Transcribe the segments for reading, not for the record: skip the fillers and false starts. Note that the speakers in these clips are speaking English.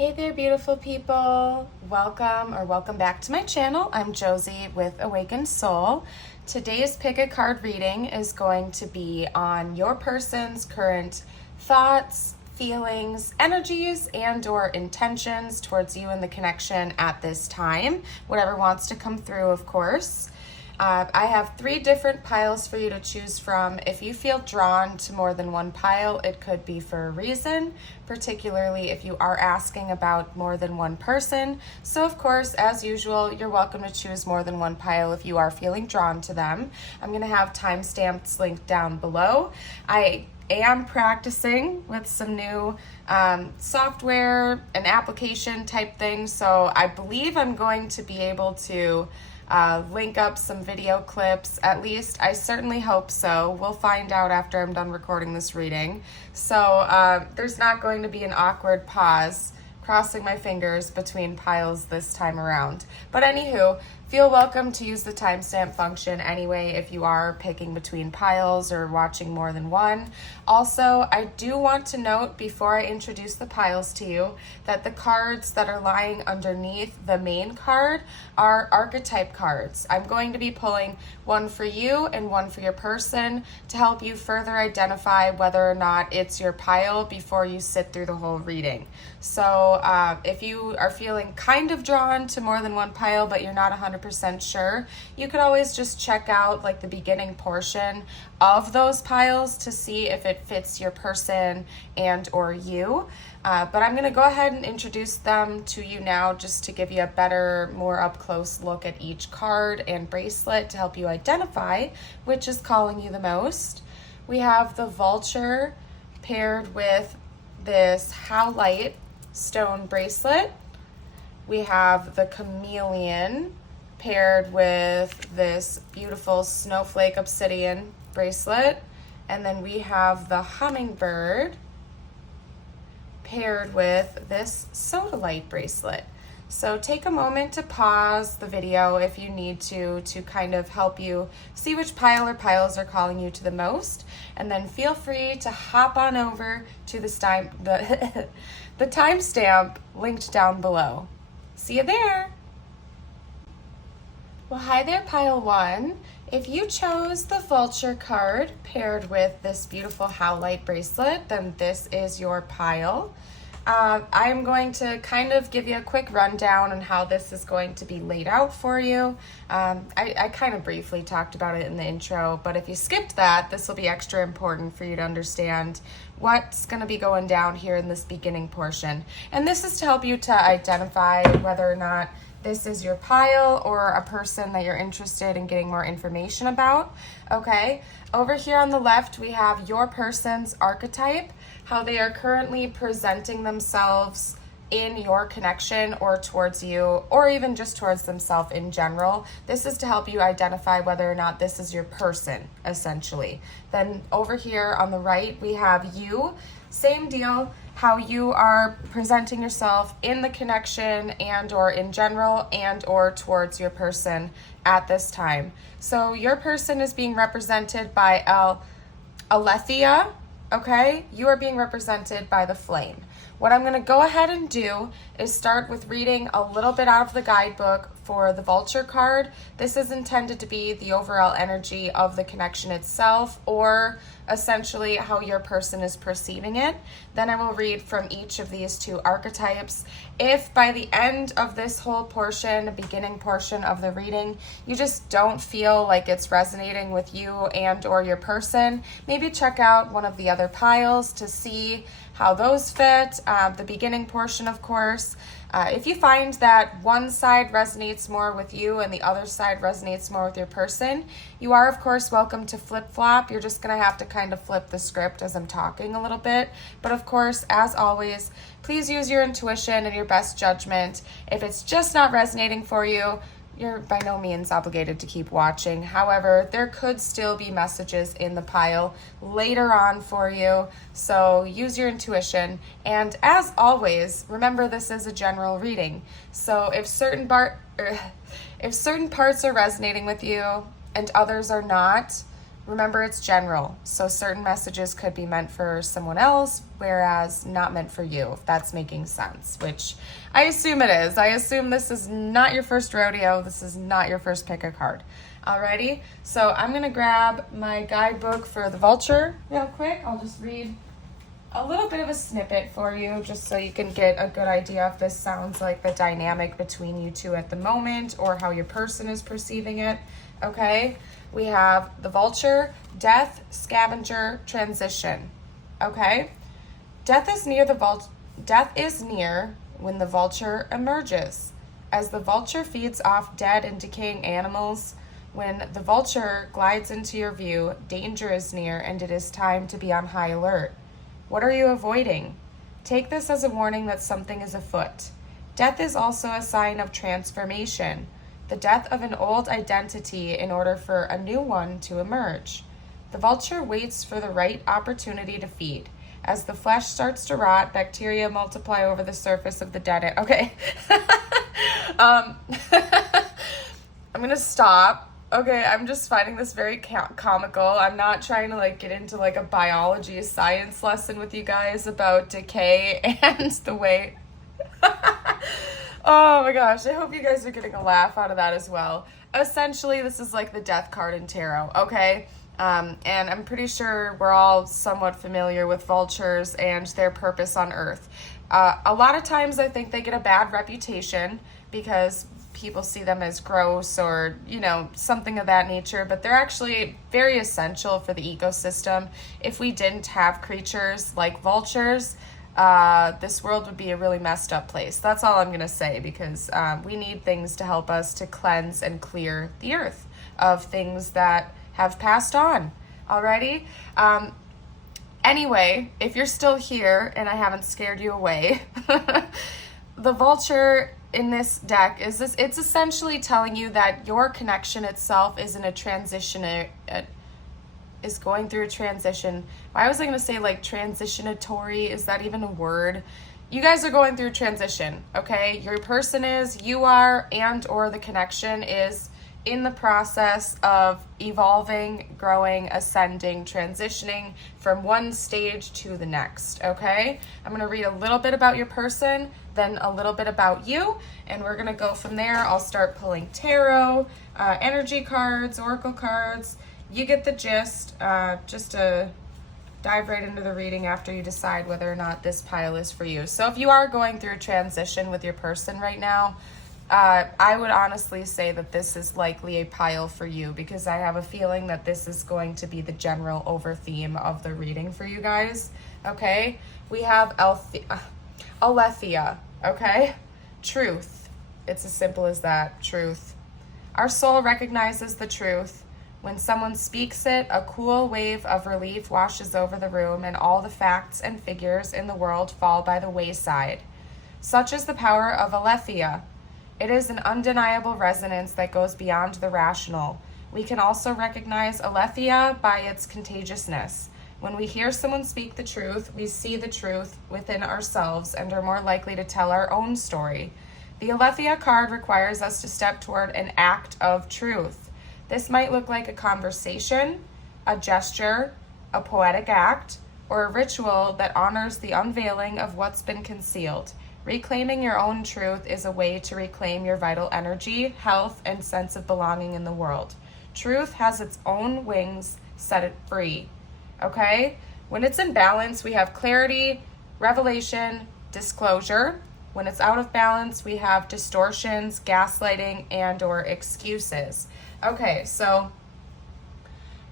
Hey there, beautiful people. Welcome back to my channel. I'm Josie with Awakened Soul. Today's pick a card reading is going to be on your person's current thoughts, feelings, energies, and or intentions towards you and the connection at this time. Whatever wants to come through, of course. I have 3 different piles for you to choose from. If you feel drawn to more than one pile, it could be for a reason, particularly if you are asking about more than one person. So of course, as usual, you're welcome to choose more than one pile if you are feeling drawn to them. I'm going to have timestamps linked down below. I am practicing with some new software and application type things, so I believe I'm going to be able to link up some video clips, at least. I certainly hope so. We'll find out after I'm done recording this reading. So there's not going to be an awkward pause, crossing my fingers between piles this time around. But anywho, feel welcome to use the timestamp function anyway if you are picking between piles or watching more than one. Also, I do want to note before I introduce the piles to you that the cards that are lying underneath the main card are archetype cards. I'm going to be pulling one for you and one for your person to help you further identify whether or not it's your pile before you sit through the whole reading. So if you are feeling kind of drawn to more than one pile but you're not 100% sure, you could always just check out like the beginning portion of those piles to see if it fits your person and or you. But I'm going to go ahead and introduce them to you now just to give you a better, more up close look at each card and bracelet to help you identify which is calling you the most. We have the vulture paired with this howlite stone bracelet. We have the chameleon paired with this beautiful snowflake obsidian bracelet. And then we have the hummingbird paired with this sodalite bracelet. So take a moment to pause the video if you need to kind of help you see which pile or piles are calling you to the most. And then feel free to hop on over to the timestamp linked down below. See you there. Well, hi there, pile 1. If you chose the vulture card paired with this beautiful howlite bracelet, then this is your pile. I'm going to kind of give you a quick rundown on how this is going to be laid out for you. I kind of briefly talked about it in the intro, but if you skipped that, this will be extra important for you to understand what's going to be going down here in this beginning portion. And this is to help you to identify whether or not this is your pile or a person that you're interested in getting more information about. Okay, over here on the left, we have your person's archetype, how they are currently presenting themselves in your connection or towards you, or even just towards themselves in general. This is to help you identify whether or not this is your person, essentially. Then over here on the right, we have you. Same deal, how you are presenting yourself in the connection and or in general and or towards your person at this time. So your person is being represented by Alethea, okay? You are being represented by the flame. What I'm going to go ahead and do is start with reading a little bit out of the guidebook for the vulture card. This is intended to be the overall energy of the connection itself, or essentially how your person is perceiving it. Then I will read from each of these 2 archetypes. If by the end of this whole portion, beginning portion of the reading, you just don't feel like it's resonating with you and or your person, maybe check out one of the other piles to see how those fit. The beginning portion, of course. If you find that one side resonates more with you and the other side resonates more with your person, you are, of course, welcome to flip-flop. You're just going to have to kind of flip the script as I'm talking a little bit. But of course, as always, please use your intuition and your best judgment. If it's just not resonating for you, you're by no means obligated to keep watching. However, there could still be messages in the pile later on for you, so use your intuition. And as always, remember this is a general reading. So if certain parts are resonating with you and others are not, Remember, it's general, so certain messages could be meant for someone else, whereas not meant for you, if that's making sense, which I assume it is. I assume this is not your first rodeo. This is not your first pick a card. Alrighty, so I'm going to grab my guidebook for the vulture real quick. I'll just read a little bit of a snippet for you just so you can get a good idea if this sounds like the dynamic between you two at the moment or how your person is perceiving it, okay? We have the vulture, death, scavenger, transition, okay? Death is near when the vulture emerges. As the vulture feeds off dead and decaying animals, when the vulture glides into your view, danger is near and it is time to be on high alert. What are you avoiding? Take this as a warning that something is afoot. Death is also a sign of transformation, the death of an old identity in order for a new one to emerge. The vulture waits for the right opportunity to feed. As the flesh starts to rot, bacteria multiply over the surface of the dead. Okay. I'm going to stop. Okay, I'm just finding this very comical. I'm not trying to get into a biology science lesson with you guys about decay and the way. Oh my gosh, I hope you guys are getting a laugh out of that as well. Essentially, this is the death card in tarot, okay? And I'm pretty sure we're all somewhat familiar with vultures and their purpose on Earth. A lot of times I think they get a bad reputation because people see them as gross or, something of that nature, but they're actually very essential for the ecosystem. If we didn't have creatures like vultures, this world would be a really messed up place. That's all I'm going to say, because we need things to help us to cleanse and clear the earth of things that have passed on. Alrighty? Anyway, if you're still here and I haven't scared you away, the vulture in this deck it's essentially telling you that your connection itself is in a transition, is going through a transition. Why was I going to say transitionatory? Is that even a word? You guys are going through a transition, okay? Your person is, you are, and or the connection is in the process of evolving, growing, ascending, transitioning from one stage to the next, okay? I'm going to read a little bit about your person, then a little bit about you, and we're going to go from there. I'll start pulling tarot, energy cards, oracle cards. You get the gist, just to dive right into the reading after you decide whether or not this pile is for you. So if you are going through a transition with your person right now, I would honestly say that this is likely a pile for you, because I have a feeling that this is going to be the general over theme of the reading for you guys, okay? We have Aletheia, okay? Truth. It's as simple as that, truth. Our soul recognizes the truth. When someone speaks it, a cool wave of relief washes over the room, and all the facts and figures in the world fall by the wayside. Such is the power of Aletheia. It is an undeniable resonance that goes beyond the rational. We can also recognize Aletheia by its contagiousness. When we hear someone speak the truth, we see the truth within ourselves and are more likely to tell our own story. The Aletheia card requires us to step toward an act of truth. This might look like a conversation, a gesture, a poetic act, or a ritual that honors the unveiling of what's been concealed. Reclaiming your own truth is a way to reclaim your vital energy, health, and sense of belonging in the world. Truth has its own wings, set it free. Okay? When it's in balance, we have clarity, revelation, disclosure. When it's out of balance, we have distortions, gaslighting, and or excuses. Okay, so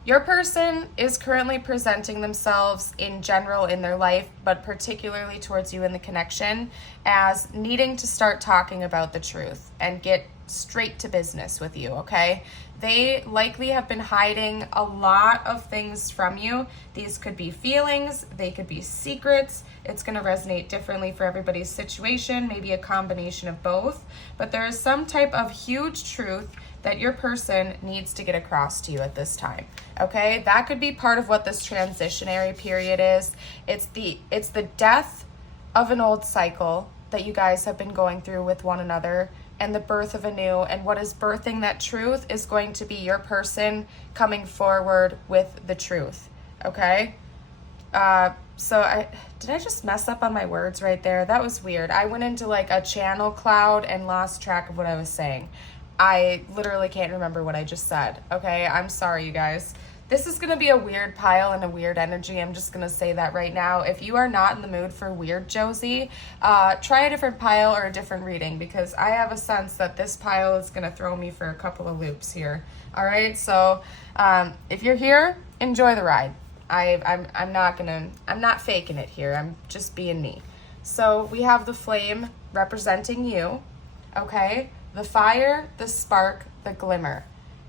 your person is currently presenting themselves in general in their life, but particularly towards you in the connection, as needing to start talking about the truth and get straight to business with you, okay? They likely have been hiding a lot of things from you. These could be feelings, they could be secrets. It's going to resonate differently for everybody's situation, maybe a combination of both, but there is some type of huge truth that your person needs to get across to you at this time, okay? That could be part of what this transitionary period is. It's the death of an old cycle that you guys have been going through with one another, and the birth of a new. And what is birthing that truth is going to be your person coming forward with the truth. Okay? So did I just mess up on my words right there? That was weird. I went into like a channel cloud and lost track of what I was saying. I literally can't remember what I just said. Okay? I'm sorry, you guys. This is going to be a weird pile and a weird energy. I'm just going to say that right now. If you are not in the mood for weird, Josie, try a different pile or a different reading, because I have a sense that this pile is going to throw me for a couple of loops here. All right, so if you're here, enjoy the ride. I'm not faking it here. I'm just being me. So we have the flame representing you, okay? The fire, the spark, the glimmer.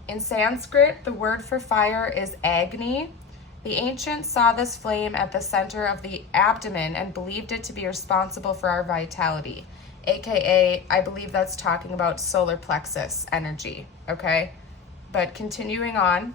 In Sanskrit, the word for fire is Agni. The ancients saw this flame at the center of the abdomen and believed it to be responsible for our vitality, aka, I believe that's talking about solar plexus energy, okay? But continuing on,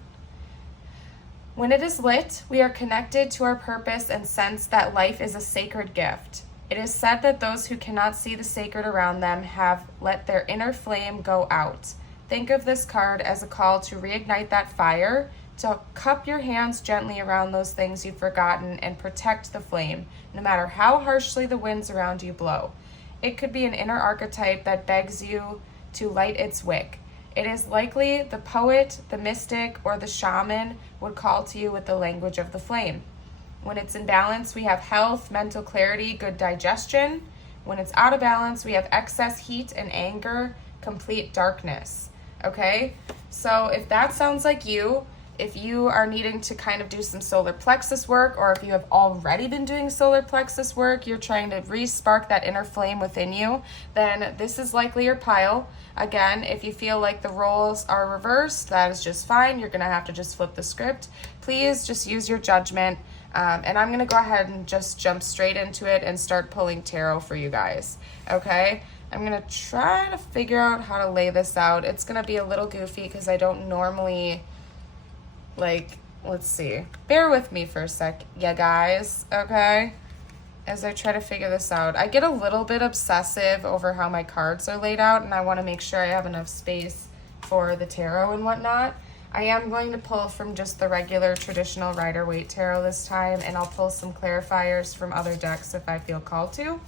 when it is lit, we are connected to our purpose and sense that life is a sacred gift. It is said that those who cannot see the sacred around them have let their inner flame go out. Think of this card as a call to reignite that fire, to cup your hands gently around those things you've forgotten and protect the flame, no matter how harshly the winds around you blow. It could be an inner archetype that begs you to light its wick. It is likely the poet, the mystic, or the shaman would call to you with the language of the flame. When it's in balance, we have health, mental clarity, good digestion. When it's out of balance, we have excess heat and anger, complete darkness. Okay, so if that sounds like you, if you are needing to kind of do some solar plexus work, or if you have already been doing solar plexus work, you're trying to re-spark that inner flame within you, then this is likely your pile. Again, if you feel like the roles are reversed, that is just fine. You're gonna have to just flip the script. Please just use your judgment. And I'm gonna go ahead and just jump straight into it and start pulling tarot for you guys, okay? I'm gonna try to figure out how to lay this out. It's gonna be a little goofy because I don't normally, let's see. Bear with me for a sec, yeah guys, okay? As I try to figure this out. I get a little bit obsessive over how my cards are laid out, and I wanna make sure I have enough space for the tarot and whatnot. I am going to pull from just the regular traditional Rider-Waite tarot this time, and I'll pull some clarifiers from other decks if I feel called to.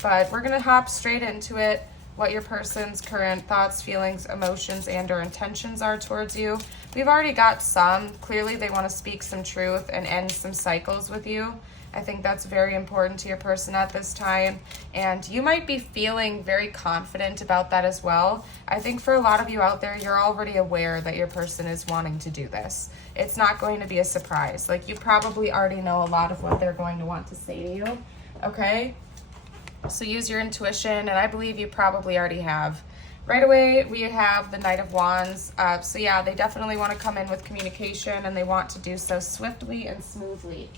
But we're gonna hop straight into it, what your person's current thoughts, feelings, emotions, and or intentions are towards you. We've already got some. Clearly they wanna speak some truth and end some cycles with you. I think that's very important to your person at this time. And you might be feeling very confident about that as well. I think for a lot of you out there, you're already aware that your person is wanting to do this. It's not going to be a surprise. Like, you probably already know a lot of what they're going to want to say to you, okay? So use your intuition, and I believe you probably already have. Right away, we have the Knight of Wands. So yeah, they definitely want to come in with communication, and they want to do so swiftly and smoothly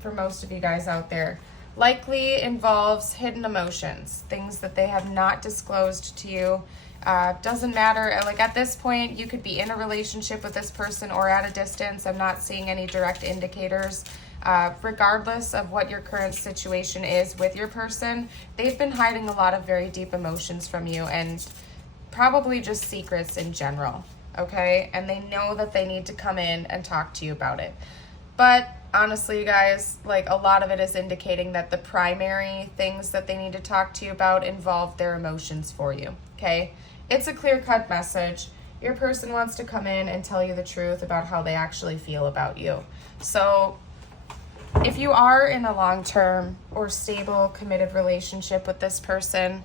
for most of you guys out there. Likely involves hidden emotions, things that they have not disclosed to you. Doesn't matter, like at this point, you could be in a relationship with this person or at a distance. I'm not seeing any direct indicators. Regardless of what your current situation is with your person, they've been hiding a lot of very deep emotions from you, and probably just secrets in general, okay? And they know that they need to come in and talk to you about it. But honestly, you guys, like, a lot of it is indicating that the primary things that they need to talk to you about involve their emotions for you, okay? It's a clear-cut message. Your person wants to come in and tell you the truth about how they actually feel about you. So if you are in a long-term or stable, committed relationship with this person,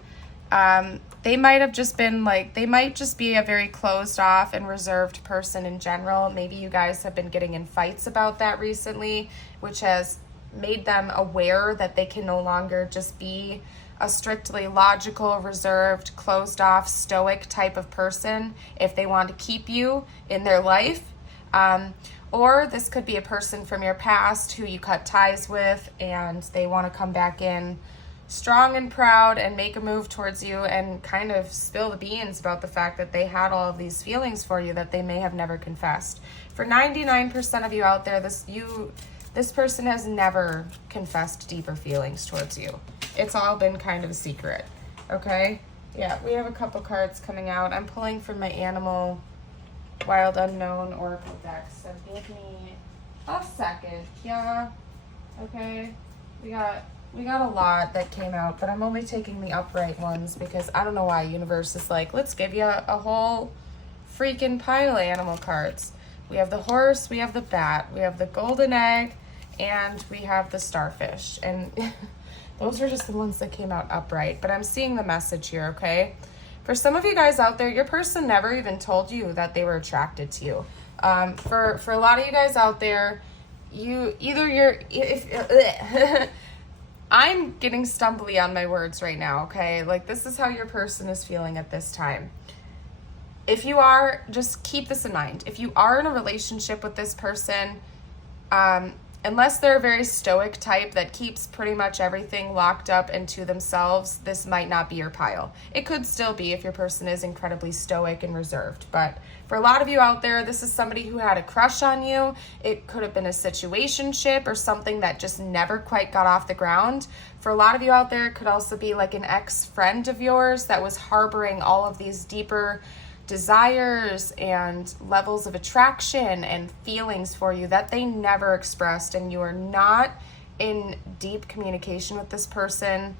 they might have just been they might just be a very closed off and reserved person in general. Maybe you guys have been getting in fights about that recently, which has made them aware that they can no longer just be a strictly logical, reserved, closed off, stoic type of person if they want to keep you in their life. Or this could be a person from your past who you cut ties with, and they want to come back in strong and proud and make a move towards you and kind of spill the beans about the fact that they had all of these feelings for you that they may have never confessed. For 99% of you out there, this person has never confessed deeper feelings towards you. It's all been kind of a secret, okay? Yeah, we have a couple cards coming out. I'm pulling from my Animal Wild Unknown Oracle deck, so give me a second. Yeah, okay. We got a lot that came out, but I'm only taking the upright ones because I don't know why universe is like, let's give you a whole freaking pile of animal cards. We have the horse, we have the bat, we have the golden egg, and we have the starfish. And those are just the ones that came out upright, but I'm seeing the message here, okay? For some of you guys out there, your person never even told you that they were attracted to you. For a lot of you guys out there, I'm getting stumbly on my words right now, okay? Like, this is how your person is feeling at this time. If you are, just keep this in mind. If you are in a relationship with this person, unless they're a very stoic type that keeps pretty much everything locked up and to themselves, this might not be your pile. It could still be if your person is incredibly stoic and reserved. But for a lot of you out there, this is somebody who had a crush on you. It could have been a situationship or something that just never quite got off the ground. For a lot of you out there, it could also be like an ex-friend of yours that was harboring all of these deeper desires and levels of attraction and feelings for you that they never expressed, and you are not in deep communication with this person.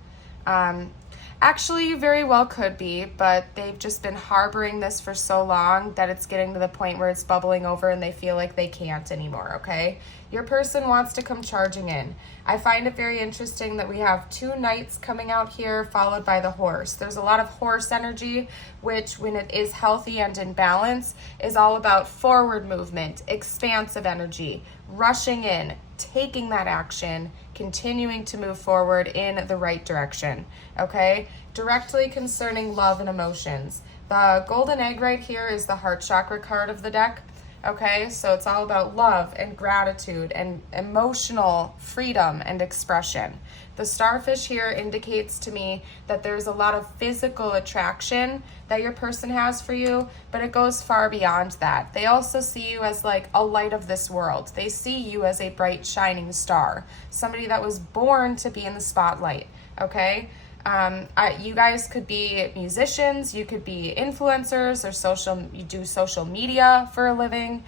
Actually, you very well could be, but they've just been harboring this for so long that it's getting to the point where it's bubbling over and they feel like they can't anymore, okay? Your person wants to come charging in. I find it very interesting that we have 2 knights coming out here, followed by the horse. There's a lot of horse energy, which when it is healthy and in balance, is all about forward movement, expansive energy, rushing in, taking that action, continuing to move forward in the right direction, okay? Directly concerning love and emotions. The golden egg right here is the heart chakra card of the deck, okay? So it's all about love and gratitude and emotional freedom and expression. The starfish here indicates to me that there's a lot of physical attraction that your person has for you, but it goes far beyond that. They also see you as like a light of this world. They see you as a bright, shining star, somebody that was born to be in the spotlight, okay? You guys could be musicians, you could be influencers, or you do social media for a living.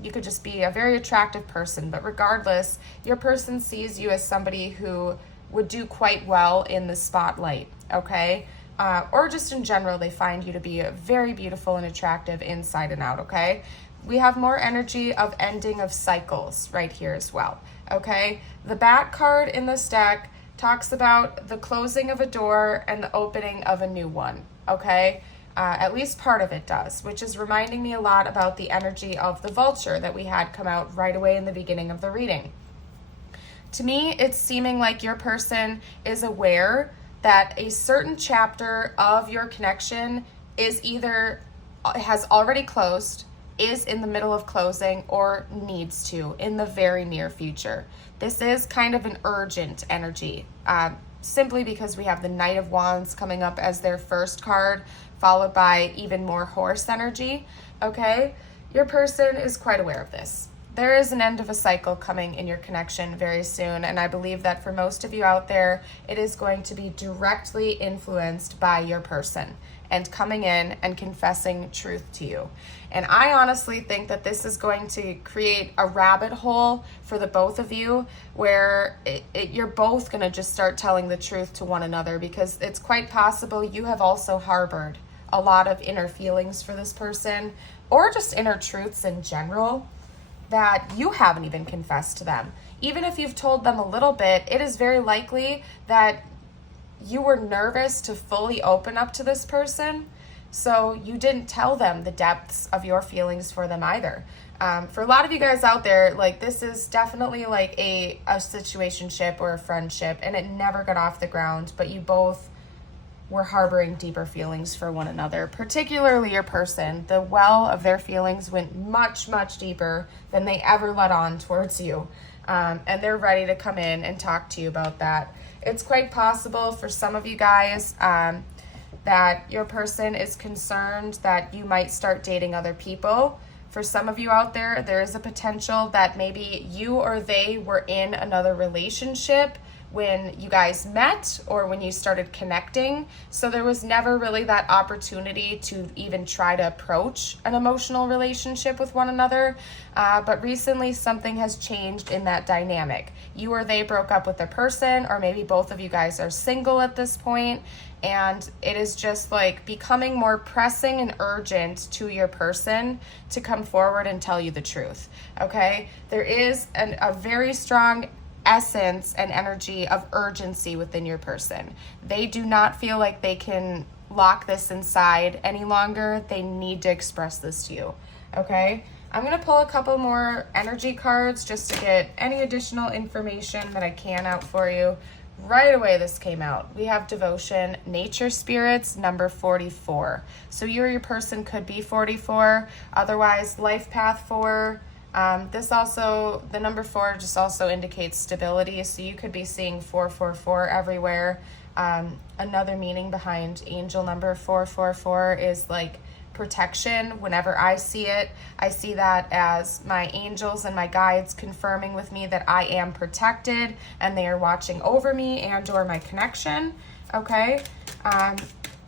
You could just be a very attractive person, but regardless, your person sees you as somebody who would do quite well in the spotlight, okay? Or just in general, they find you to be very beautiful and attractive inside and out, okay? We have more energy of ending of cycles right here as well, okay? The bat card in this deck talks about the closing of a door and the opening of a new one, okay? At least part of it does, which is reminding me a lot about the energy of the vulture that we had come out right away in the beginning of the reading. To me, it's seeming like your person is aware that a certain chapter of your connection is either has already closed, is in the middle of closing, or needs to in the very near future. This is kind of an urgent energy, simply because we have the Knight of Wands coming up as their first card, followed by even more horse energy, okay? Your person is quite aware of this. There is an end of a cycle coming in your connection very soon, and I believe that for most of you out there, it is going to be directly influenced by your person and coming in and confessing truth to you. And I honestly think that this is going to create a rabbit hole for the both of you where you're both going to just start telling the truth to one another, because it's quite possible you have also harbored a lot of inner feelings for this person, or just inner truths in general that you haven't even confessed to them. Even if you've told them a little bit, it is very likely that you were nervous to fully open up to this person, so you didn't tell them the depths of your feelings for them either. For a lot of you guys out there, like, this is definitely like a situationship or a friendship, and it never got off the ground, but you both were harboring deeper feelings for one another, particularly your person. The well of their feelings went much, much deeper than they ever let on towards you. And they're ready to come in and talk to you about that. It's quite possible for some of you guys that your person is concerned that you might start dating other people. For some of you out there, there is a potential that maybe you or they were in another relationship when you guys met or when you started connecting. So there was never really that opportunity to even try to approach an emotional relationship with one another. But recently something has changed in that dynamic. You or they broke up with a person, or maybe both of you guys are single at this point, and it is just like becoming more pressing and urgent to your person to come forward and tell you the truth, okay? There is a very strong essence and energy of urgency within your person. They do not feel like they can lock this inside any longer. They need to express this to you, okay? I'm going to pull a couple more energy cards just to get any additional information that I can out for you. Right away this came out. We have devotion, nature spirits, number 44. So you or your person could be 44, otherwise life path 4. This also, the number 4 just also indicates stability, so you could be seeing 444 everywhere. Another meaning behind angel number 444 is like protection. Whenever I see it, I see that as my angels and my guides confirming with me that I am protected and they are watching over me and or my connection, okay?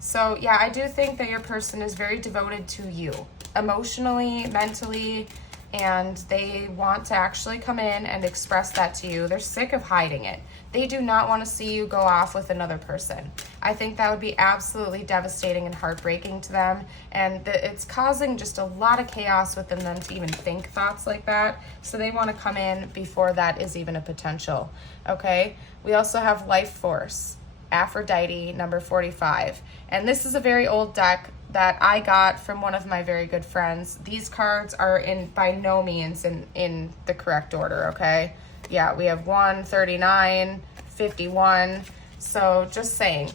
So yeah, I do think that your person is very devoted to you, emotionally, mentally, and they want to actually come in and express that to you. They're sick of hiding it. They do not want to see you go off with another person. I think that would be absolutely devastating and heartbreaking to them, and it's causing just a lot of chaos within them to even think thoughts like that, so they want to come in before that is even a potential, okay? We also have life force, Aphrodite, number 45, and this is a very old deck that I got from one of my very good friends. These cards are by no means in the correct order, okay? Yeah, we have 1, 39, 51. So just saying,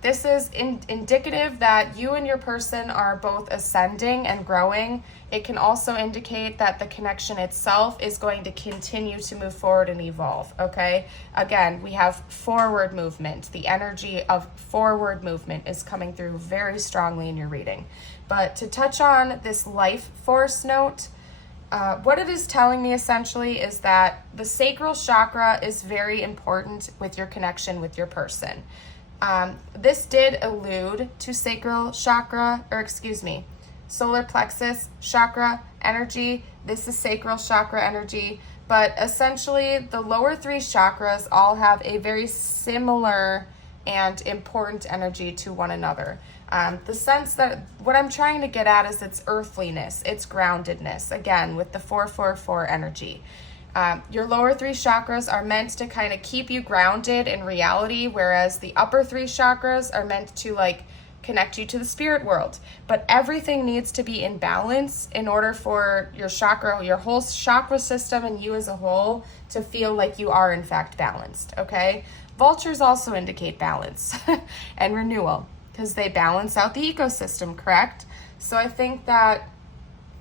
this is indicative that you and your person are both ascending and growing. It can also indicate that the connection itself is going to continue to move forward and evolve, okay? Again, we have forward movement. The energy of forward movement is coming through very strongly in your reading. But to touch on this life force note, what it is telling me essentially is that the sacral chakra is very important with your connection with your person. This did allude to sacral chakra, solar plexus chakra energy. This is sacral chakra energy, but essentially the lower 3 chakras all have a very similar and important energy to one another. The sense that what I'm trying to get at is its earthliness, its groundedness, again, with the 444 energy. Your lower 3 chakras are meant to kind of keep you grounded in reality, whereas the upper 3 chakras are meant to like connect you to the spirit world. But everything needs to be in balance in order for your chakra, your whole chakra system and you as a whole to feel like you are in fact balanced, okay? Vultures also indicate balance and renewal because they balance out the ecosystem, correct? So I think that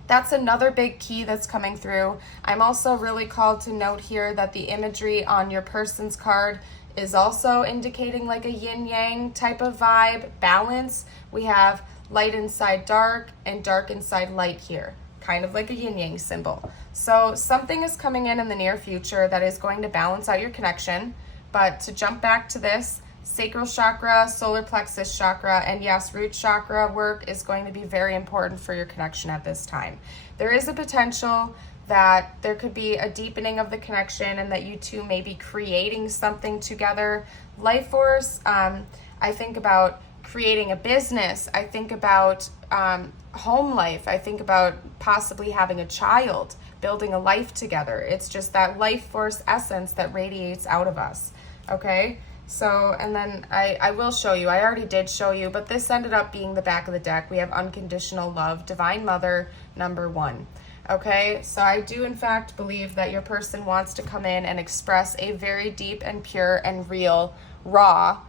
that's another big key that's coming through. I'm also really called to note here that the imagery on your person's card is also indicating like a yin-yang type of vibe, balance. We have light inside dark and dark inside light here, kind of like a yin-yang symbol. So something is coming in the near future that is going to balance out your connection. But to jump back to this, sacral chakra, solar plexus chakra, and yes, root chakra work is going to be very important for your connection at this time. There is a potential that there could be a deepening of the connection and that you two may be creating something together. Life force, I think about creating a business. I think about home life. I think about possibly having a child, building a life together. It's just that life force essence that radiates out of us, okay? So, and then I will show you, I already did show you, but this ended up being the back of the deck. We have unconditional love, divine mother, number 1. Okay, so I do in fact believe that your person wants to come in and express a very deep and pure and real, raw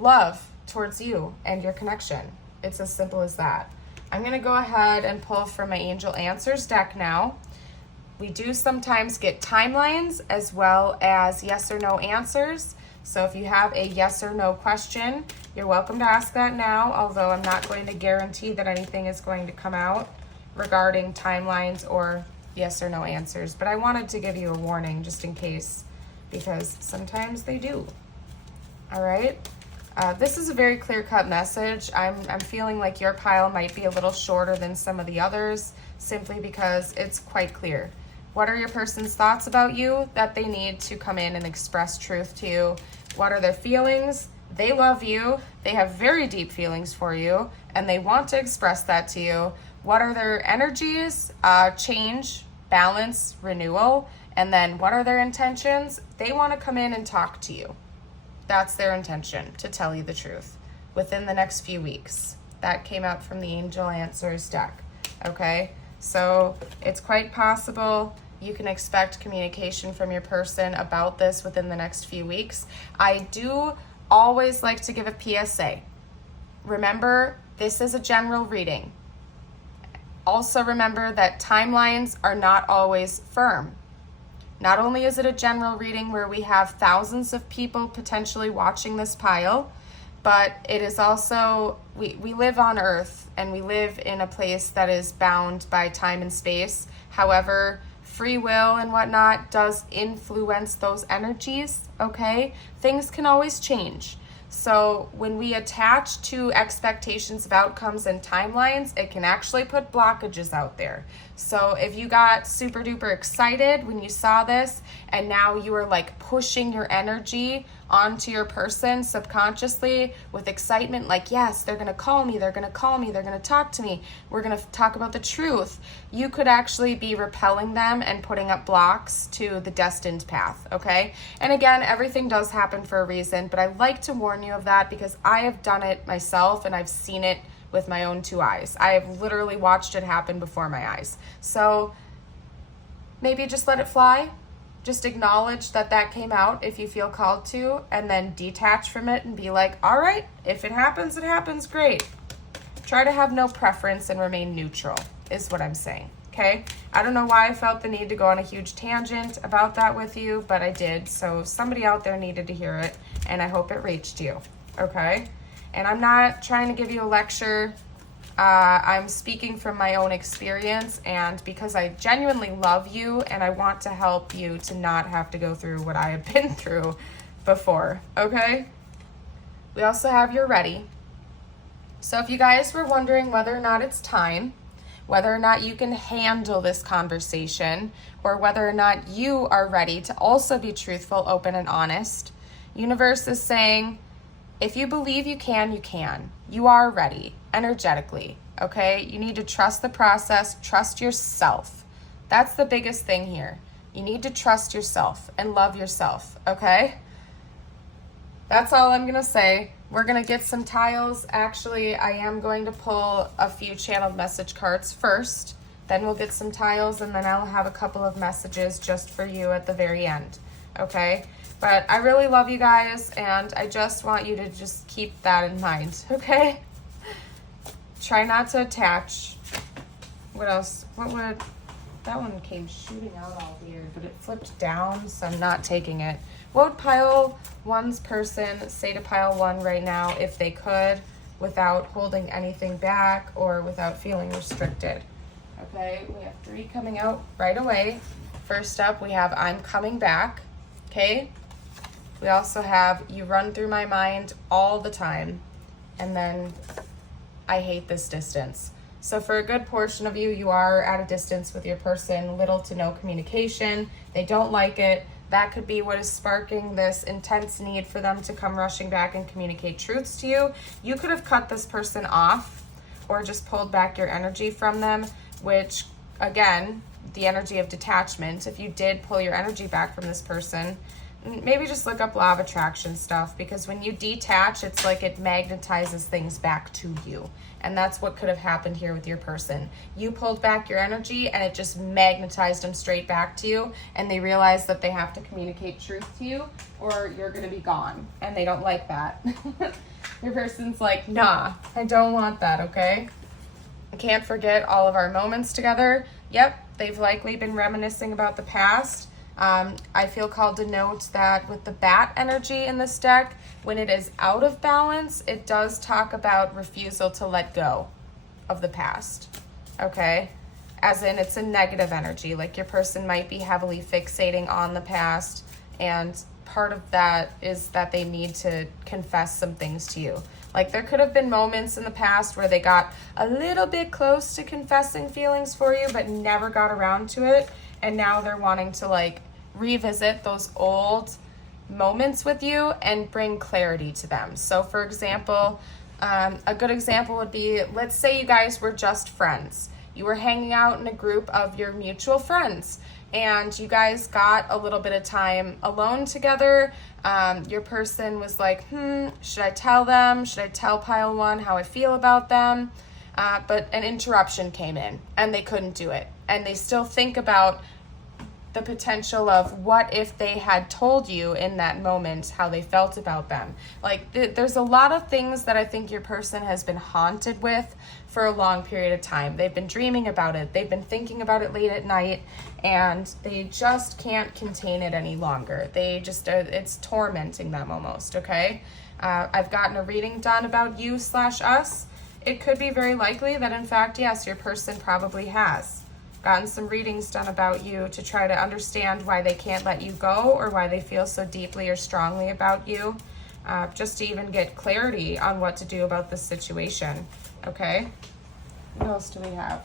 love towards you and your connection. It's as simple as that. I'm going to go ahead and pull from my Angel Answers deck now. We do sometimes get timelines as well as yes or no answers. So if you have a yes or no question, you're welcome to ask that now, although I'm not going to guarantee that anything is going to come out regarding timelines or yes or no answers. But I wanted to give you a warning just in case because sometimes they do. All right. This is a very clear-cut message. I'm feeling like your pile might be a little shorter than some of the others, simply because it's quite clear. What are your person's thoughts about you that they need to come in and express truth to you? What are their feelings? They love you. They have very deep feelings for you, and they want to express that to you. What are their energies? Change, balance, renewal. And then what are their intentions? They want to come in and talk to you. That's their intention, to tell you the truth, within the next few weeks. That came out from the Angel Answers deck, okay? So it's quite possible you can expect communication from your person about this within the next few weeks. I do always like to give a PSA. Remember, this is a general reading. Also remember that timelines are not always firm. Not only is it a general reading where we have thousands of people potentially watching this pile, but it is also, we live on Earth and we live in a place that is bound by time and space. However, free will and whatnot does influence those energies, okay? Things can always change. So when we attach to expectations of outcomes and timelines, it can actually put blockages out there. So if you got super duper excited when you saw this and now you are like pushing your energy onto your person subconsciously with excitement, like, yes, they're going to call me, they're going to call me, they're going to talk to me, we're going to talk about the truth, you could actually be repelling them and putting up blocks to the destined path, okay? And again, everything does happen for a reason, but I like to warn you of that because I have done it myself and I've seen it with my own two eyes. I have literally watched it happen before my eyes. So maybe just let it fly. Just acknowledge that that came out if you feel called to, and then detach from it and be like, all right, if it happens, great. Try to have no preference and remain neutral is what I'm saying, okay? I don't know why I felt the need to go on a huge tangent about that with you, but I did. So somebody out there needed to hear it, and I hope it reached you, okay? And I'm not trying to give you a lecture. I'm speaking from my own experience, and because I genuinely love you and I want to help you to not have to go through what I have been through before, okay? We also have your ready. So if you guys were wondering whether or not it's time, whether or not you can handle this conversation, or whether or not you are ready to also be truthful, open, and honest, universe is saying, if you believe you can, you can. You are ready, energetically, okay? You need to trust the process, trust yourself. That's the biggest thing here. You need to trust yourself and love yourself, okay? That's all I'm gonna say. We're gonna get some tiles. Actually, I am going to pull a few channeled message cards first, then we'll get some tiles, and then I'll have a couple of messages just for you at the very end, okay? But I really love you guys, and I just want you to just keep that in mind, okay? Try not to attach. What else? That one came shooting out all weird, but it flipped down, so I'm not taking it. What would pile one's person say to pile one right now if they could, without holding anything back or without feeling restricted? Okay, we have 3 coming out right away. First up, we have I'm coming back, okay? We also have you run through my mind all the time, and then I hate this distance. So for a good portion of you, you are at a distance with your person, little to no communication. They don't like it. That could be what is sparking this intense need for them to come rushing back and communicate truths to you. You could have cut this person off or just pulled back your energy from them, which, again, the energy of detachment. If you did pull your energy back from this person, maybe just look up law of attraction stuff, because when you detach, it's like it magnetizes things back to you. And that's what could have happened here with your person. You pulled back your energy and it just magnetized them straight back to you, and they realize that they have to communicate truth to you or you're gonna be gone, and they don't like that. Your person's like, nah, I don't want that, okay? I can't forget all of our moments together. Yep, they've likely been reminiscing about the past. I feel called to note that with the bat energy in this deck, when it is out of balance, it does talk about refusal to let go of the past, okay? As in, it's a negative energy, like your person might be heavily fixating on the past, And part of that is that they need to confess some things to you. Like, there could have been moments in the past where they got a little bit close to confessing feelings for you, but never got around to it. And now they're wanting to like revisit those old moments with you and bring clarity to them. So for example, a good example would be, let's say you guys were just friends. You were hanging out in a group of your mutual friends, and you guys got a little bit of time alone together. Your person was like, should I tell them? Should I tell pile one how I feel about them? But an interruption came in and they couldn't do it. And they still think about the potential of what if they had told you in that moment how they felt about them. Like, there's a lot of things that I think your person has been haunted with for a long period of time. They've been dreaming about it. They've been thinking about it late at night, and they just can't contain it any longer. They just, it's tormenting them almost, okay? I've gotten a reading done about you/us. It could be very likely that, in fact, yes, your person probably has gotten some readings done about you to try to understand why they can't let you go or why they feel so deeply or strongly about you, just to even get clarity on what to do about this situation, okay? What else do we have?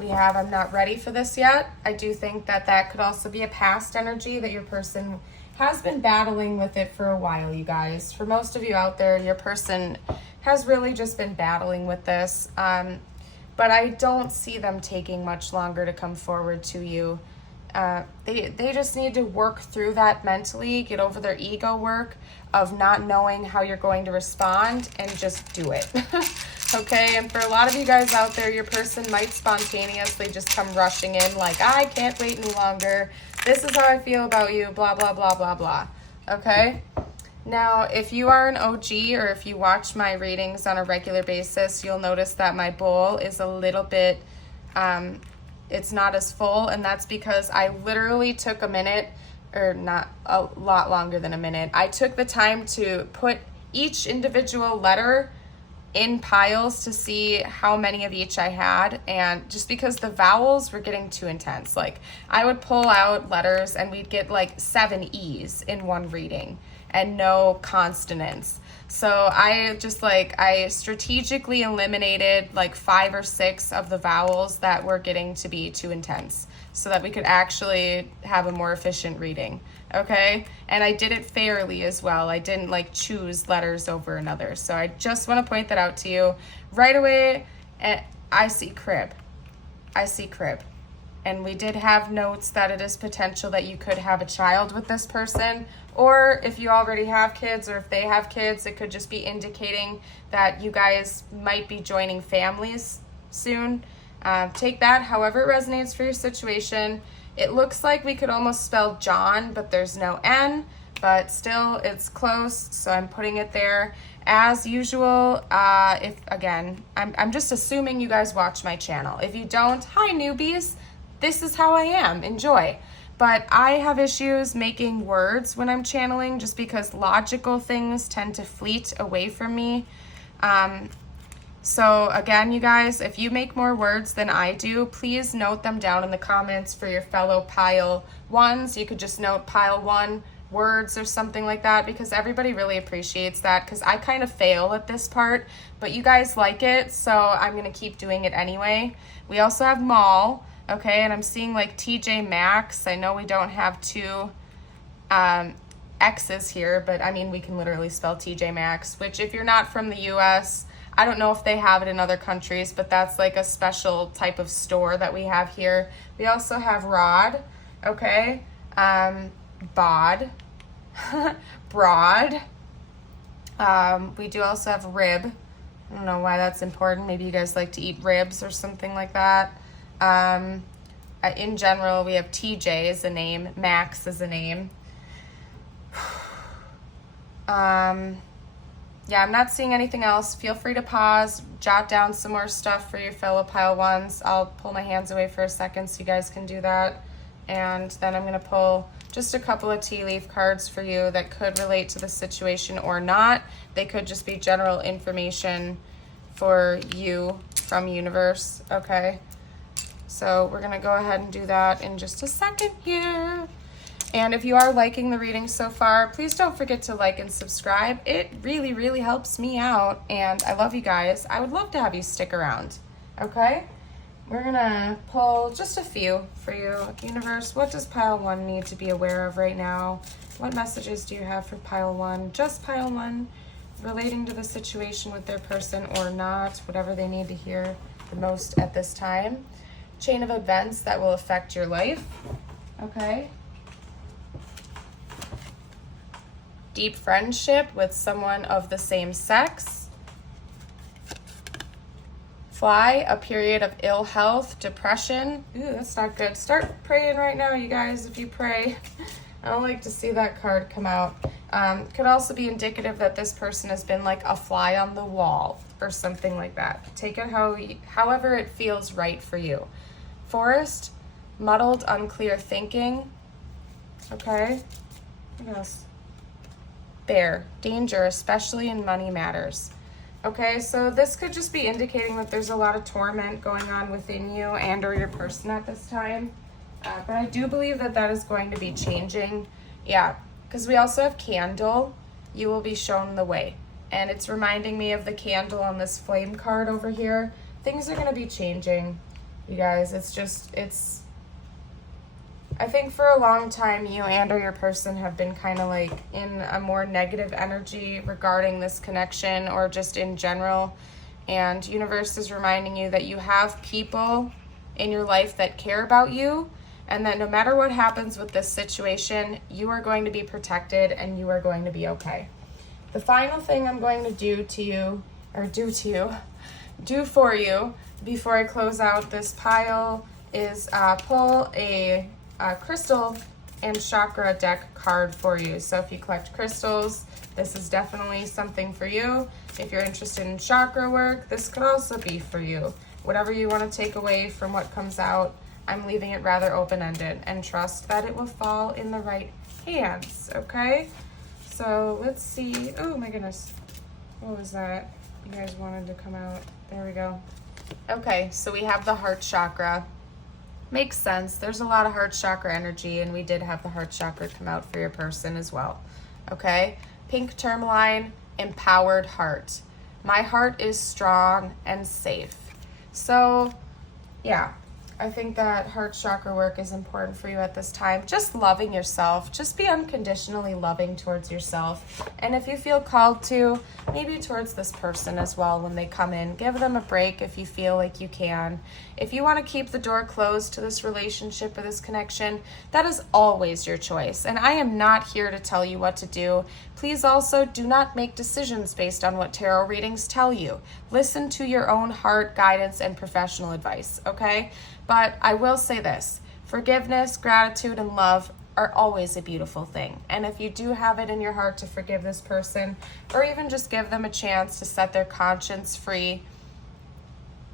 We have, I'm not ready for this yet. I do think that that could also be a past energy that your person has been battling with it for a while, you guys. For most of you out there, your person has really just been battling with this, but I don't see them taking much longer to come forward to you. They just need to work through that mentally, get over their ego work of not knowing how you're going to respond, and just do it. Okay, and for a lot of you guys out there, your person might spontaneously just come rushing in like, I can't wait any longer. This is how I feel about you, blah, blah, blah, blah, blah. Okay? Now, if you are an OG or if you watch my readings on a regular basis, you'll notice that my bowl is a little bit, it's not as full, and that's because I literally took a minute, or not a lot longer than a minute. I took the time to put each individual letter in piles to see how many of each I had, and just because the vowels were getting too intense. Like, I would pull out letters and we'd get like 7 E's in one reading and no consonants. So I strategically eliminated like 5 or 6 of the vowels that were getting to be too intense so that we could actually have a more efficient reading, okay? And I did it fairly as well. I didn't like choose letters over another. So I just want to point that out to you right away. I see crib. I see crib. And we did have notes that it is potential that you could have a child with this person, or if you already have kids or if they have kids, it could just be indicating that you guys might be joining families soon. Take that however it resonates for your situation. It looks like we could almost spell John, but there's no N, but still it's close, so I'm putting it there. As usual, I'm just assuming you guys watch my channel. If you don't, hi newbies, this is how I am, enjoy. But I have issues making words when I'm channeling just because logical things tend to fleet away from me. So again, you guys, if you make more words than I do, please note them down in the comments for your fellow pile ones. You could just note pile 1 words or something like that, because everybody really appreciates that, because I kind of fail at this part, but you guys like it, so I'm going to keep doing it anyway. We also have mall. Okay, and I'm seeing like TJ Maxx. I know we don't have 2 X's here, but I mean, we can literally spell TJ Maxx, which if you're not from the US, I don't know if they have it in other countries, but that's like a special type of store that we have here. We also have Rod, okay, Bod, Broad. We do also have Rib. I don't know why that's important. Maybe you guys like to eat ribs or something like that. In general, we have TJ as a name, Max as a name. Yeah, I'm not seeing anything else. Feel free to pause, jot down some more stuff for your fellow pile ones. I'll pull my hands away for a second so you guys can do that. And then I'm going to pull just a couple of tea leaf cards for you that could relate to the situation or not. They could just be general information for you from universe, okay? So we're gonna go ahead and do that in just a second here. And if you are liking the reading so far, please don't forget to like and subscribe. It really, really helps me out, and I love you guys. I would love to have you stick around, okay? We're gonna pull just a few for you. Universe, what does pile 1 need to be aware of right now? What messages do you have for pile 1? Just pile 1, relating to the situation with their person or not, whatever they need to hear the most at this time. Chain of events that will affect your life, okay? Deep friendship with someone of the same sex. Fly, a period of ill health, depression. Ooh, that's not good. Start praying right now, you guys, if you pray. I don't like to see that card come out. Could also be indicative that this person has been like a fly on the wall or something like that. Take it however it feels right for you. Forest, muddled, unclear thinking. Okay, what else? Bear, danger, especially in money matters. Okay, so this could just be indicating that there's a lot of torment going on within you and or your person at this time. But I do believe that that is going to be changing. Yeah, because we also have candle. You will be shown the way. And it's reminding me of the candle on this flame card over here. Things are going to be changing, you guys. I think for a long time, you and or your person have been kind of like in a more negative energy regarding this connection or just in general. And universe is reminding you that you have people in your life that care about you, and that no matter what happens with this situation, you are going to be protected and you are going to be okay. The final thing I'm going to do for you before I close out this pile is pull a crystal and chakra deck card for you. So if you collect crystals, this is definitely something for you. If you're interested in chakra work, this could also be for you. Whatever you want to take away from what comes out, I'm leaving it rather open-ended, and trust that it will fall in the right hands, okay? So let's see. Oh my goodness. What was that? You guys wanted to come out. There we go. Okay, so we have the heart chakra. Makes sense. There's a lot of heart chakra energy, and we did have the heart chakra come out for your person as well. Okay? Pink tourmaline, empowered heart. My heart is strong and safe. So, yeah, I think that heart chakra work is important for you at this time. Just loving yourself. Just be unconditionally loving towards yourself. And if you feel called to, maybe towards this person as well when they come in, give them a break if you feel like you can. If you want to keep the door closed to this relationship or this connection, that is always your choice. And I am not here to tell you what to do. Please also do not make decisions based on what tarot readings tell you. Listen to your own heart, guidance, and professional advice, okay? But I will say this, forgiveness, gratitude, and love are always a beautiful thing. And if you do have it in your heart to forgive this person, or even just give them a chance to set their conscience free,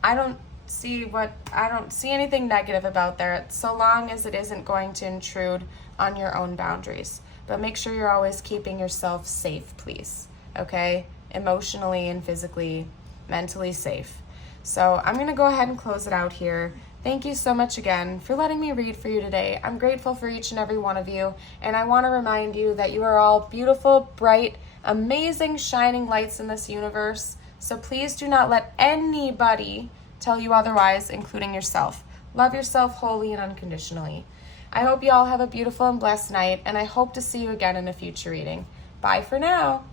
I don't see anything negative about that, so long as it isn't going to intrude on your own boundaries. But make sure you're always keeping yourself safe, please, okay? Emotionally and physically, mentally safe. So I'm gonna go ahead and close it out here. Thank you so much again for letting me read for you today. I'm grateful for each and every one of you, and I want to remind you that you are all beautiful, bright, amazing, shining lights in this universe. So please do not let anybody tell you otherwise, including yourself. Love yourself wholly and unconditionally. I hope you all have a beautiful and blessed night, and I hope to see you again in a future reading. Bye for now.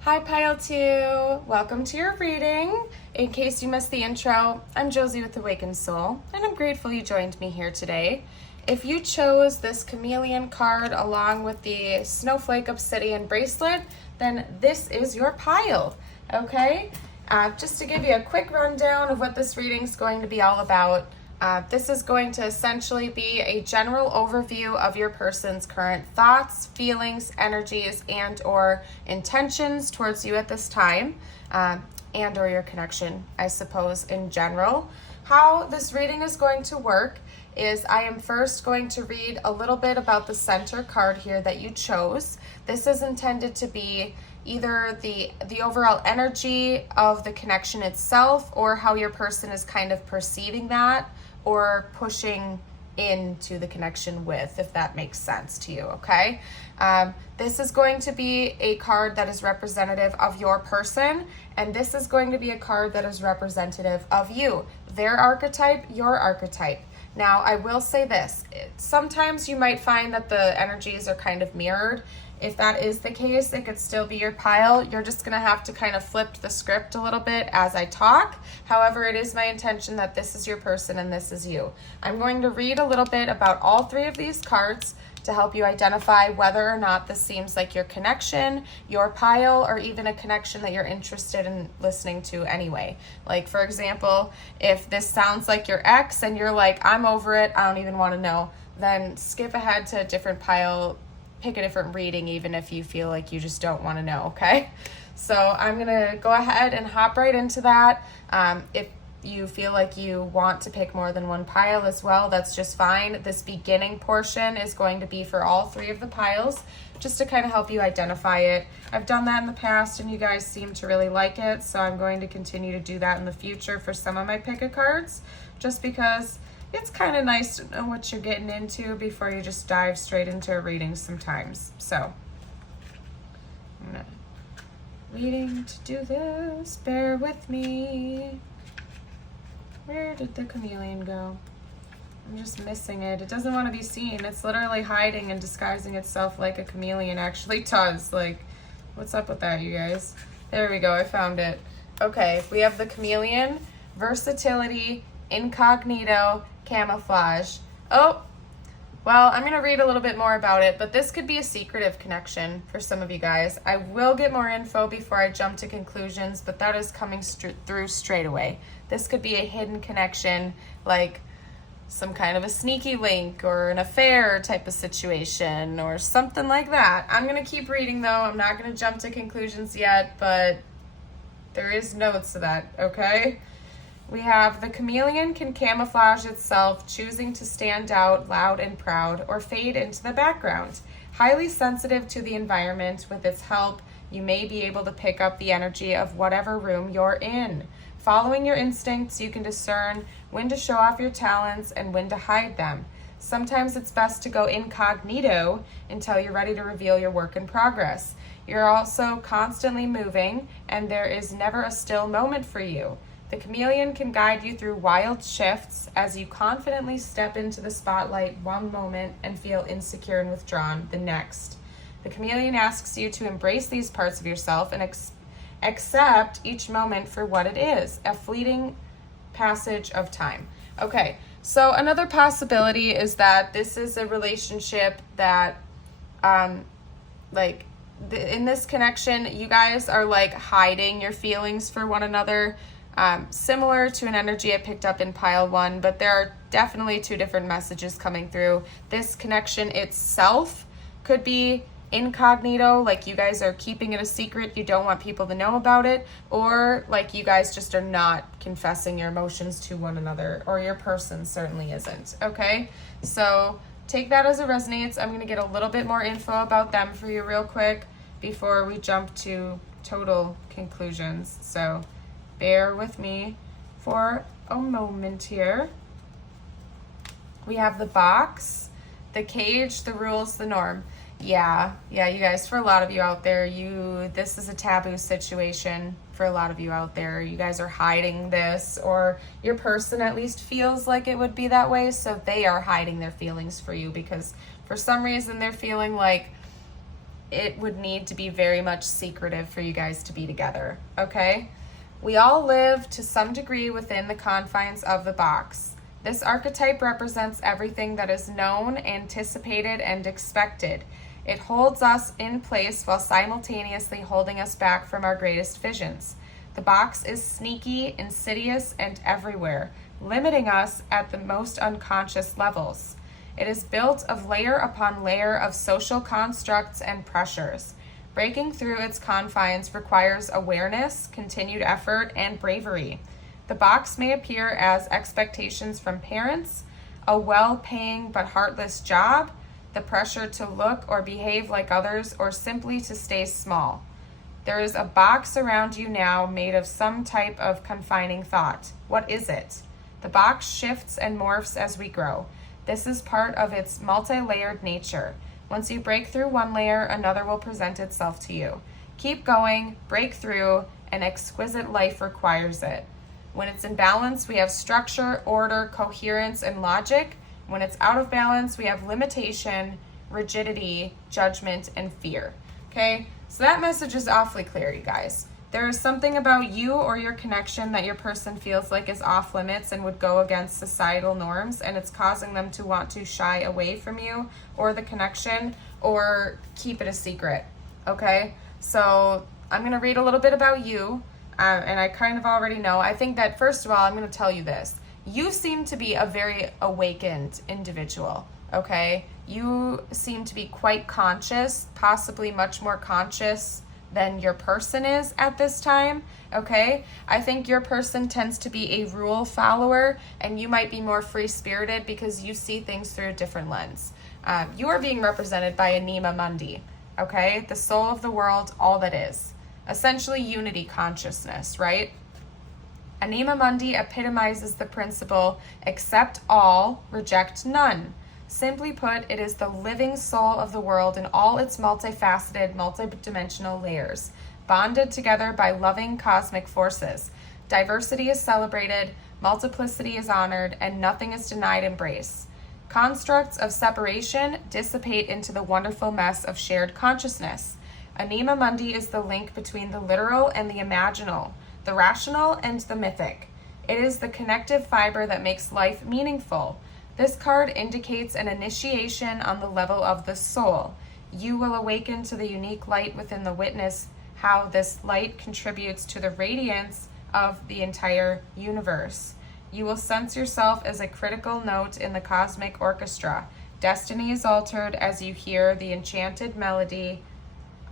Hi Pile 2, welcome to your reading. In case you missed the intro, I'm Josie with Awakened Soul, and I'm grateful you joined me here today. If you chose this chameleon card along with the snowflake obsidian bracelet, then this is your pile, okay? Just to give you a quick rundown of what this reading is going to be all about, this is going to essentially be a general overview of your person's current thoughts, feelings, energies, and or intentions towards you at this time, and or your connection, I suppose, in general. How this reading is going to work is I am first going to read a little bit about the center card here that you chose. This is intended to be either the overall energy of the connection itself, or how your person is kind of perceiving that or pushing into the connection with, if that makes sense to you, okay? This is going to be a card that is representative of your person, and this is going to be a card that is representative of you, their archetype, your archetype. Now, I will say this, sometimes you might find that the energies are kind of mirrored. If that is the case, it could still be your pile. You're just gonna have to kind of flip the script a little bit as I talk. However, it is my intention that this is your person and this is you. I'm going to read a little bit about all three of these cards to help you identify whether or not this seems like your connection, your pile, or even a connection that you're interested in listening to anyway. Like, for example, if this sounds like your ex and you're like, I'm over it, I don't even want to know, then skip ahead to a different pile, pick a different reading, even if you feel like you just don't want to know, okay? So I'm going to go ahead and hop right into that. If you feel like you want to pick more than one pile as well, that's just fine. This beginning portion is going to be for all three of the piles, just to kind of help you identify it. I've done that in the past and you guys seem to really like it, so I'm going to continue to do that in the future for some of my pick-a-cards, just because it's kind of nice to know what you're getting into before you just dive straight into a reading sometimes. So, I'm reading to do this. Bear with me. Where did the chameleon go? I'm just missing it. It doesn't want to be seen. It's literally hiding and disguising itself like a chameleon actually does. Like, what's up with that, you guys? There we go. I found it. Okay, we have the chameleon, versatility, incognito, camouflage. Oh, well, I'm going to read a little bit more about it, but this could be a secretive connection for some of you guys. I will get more info before I jump to conclusions, but that is coming through straight away. This could be a hidden connection, like some kind of a sneaky link or an affair type of situation or something like that. I'm going to keep reading though. I'm not going to jump to conclusions yet, but there is notes to that, okay? We have the chameleon can camouflage itself, choosing to stand out loud and proud or fade into the background. Highly sensitive to the environment, with its help, you may be able to pick up the energy of whatever room you're in. Following your instincts, you can discern when to show off your talents and when to hide them. Sometimes it's best to go incognito until you're ready to reveal your work in progress. You're also constantly moving, and there is never a still moment for you. The chameleon can guide you through wild shifts as you confidently step into the spotlight one moment and feel insecure and withdrawn the next. The chameleon asks you to embrace these parts of yourself and accept each moment for what it is, a fleeting passage of time. Okay, so another possibility is that this is a relationship that, in this connection, you guys are like hiding your feelings for one another. Similar to an energy I picked up in pile 1, but there are definitely two different messages coming through. This connection itself could be incognito, like you guys are keeping it a secret, you don't want people to know about it, or like you guys just are not confessing your emotions to one another, or your person certainly isn't, okay? So take that as it resonates. I'm going to get a little bit more info about them for you real quick before we jump to total conclusions. So bear with me for a moment here. We have the box, the cage, the rules, the norm. Yeah, you guys, for a lot of you out there, this is a taboo situation for a lot of you out there. You guys are hiding this, or your person at least feels like it would be that way, so they are hiding their feelings for you because for some reason they're feeling like it would need to be very much secretive for you guys to be together, okay? We all live to some degree within the confines of the box. This archetype represents everything that is known, anticipated, and expected. It holds us in place while simultaneously holding us back from our greatest visions. The box is sneaky, insidious, and everywhere, limiting us at the most unconscious levels. It is built of layer upon layer of social constructs and pressures. Breaking through its confines requires awareness, continued effort, and bravery. The box may appear as expectations from parents, a well-paying but heartless job, the pressure to look or behave like others, or simply to stay small. There is a box around you now made of some type of confining thought. What is it? The box shifts and morphs as we grow. This is part of its multi-layered nature. Once you break through one layer, another will present itself to you. Keep going, break through, an exquisite life requires it. When it's in balance, we have structure, order, coherence, and logic. When it's out of balance, we have limitation, rigidity, judgment, and fear. Okay, so that message is awfully clear, you guys. There is something about you or your connection that your person feels like is off limits and would go against societal norms, and it's causing them to want to shy away from you or the connection or keep it a secret. Okay, so I'm going to read a little bit about you, and I kind of already know. I think that, first of all, I'm going to tell you this. You seem to be a very awakened individual, okay? You seem to be quite conscious, possibly much more conscious than your person is at this time, okay? I think your person tends to be a rule follower, and you might be more free-spirited because you see things through a different lens. You are being represented by Anima Mundi, okay? The soul of the world, all that is. Essentially unity consciousness, right? Anima Mundi epitomizes the principle, accept all, reject none. Simply put, it is the living soul of the world in all its multifaceted, multidimensional layers, bonded together by loving cosmic forces. Diversity is celebrated, multiplicity is honored, and nothing is denied embrace. Constructs of separation dissipate into the wonderful mess of shared consciousness. Anima Mundi is the link between the literal and the imaginal, the rational and the mythic. It is the connective fiber that makes life meaningful. This card indicates an initiation on the level of the soul. You will awaken to the unique light within the witness, how this light contributes to the radiance of the entire universe. You will sense yourself as a critical note in the cosmic orchestra. Destiny is altered as you hear the enchanted melody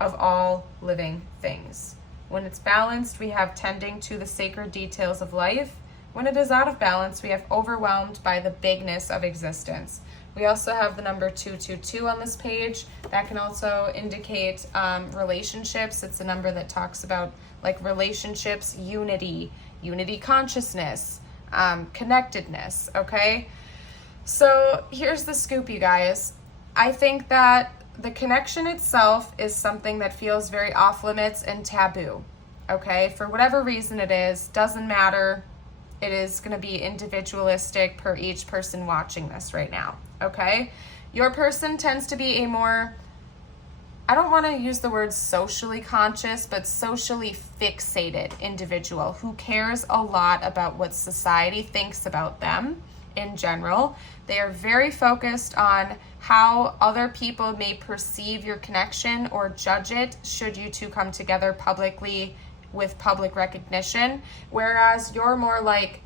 of all living things. When it's balanced, we have tending to the sacred details of life. When it is out of balance, we have overwhelmed by the bigness of existence. We also have the number 222 on this page. That can also indicate relationships. It's a number that talks about like relationships, unity consciousness, connectedness, okay? So here's the scoop, you guys. I think that the connection itself is something that feels very off limits and taboo, okay? For whatever reason it is, doesn't matter. It is going to be individualistic per each person watching this right now, okay? Your person tends to be a more, I don't want to use the word socially conscious, but socially fixated individual who cares a lot about what society thinks about them in general. They are very focused on how other people may perceive your connection or judge it should you two come together publicly with public recognition, whereas you're more like,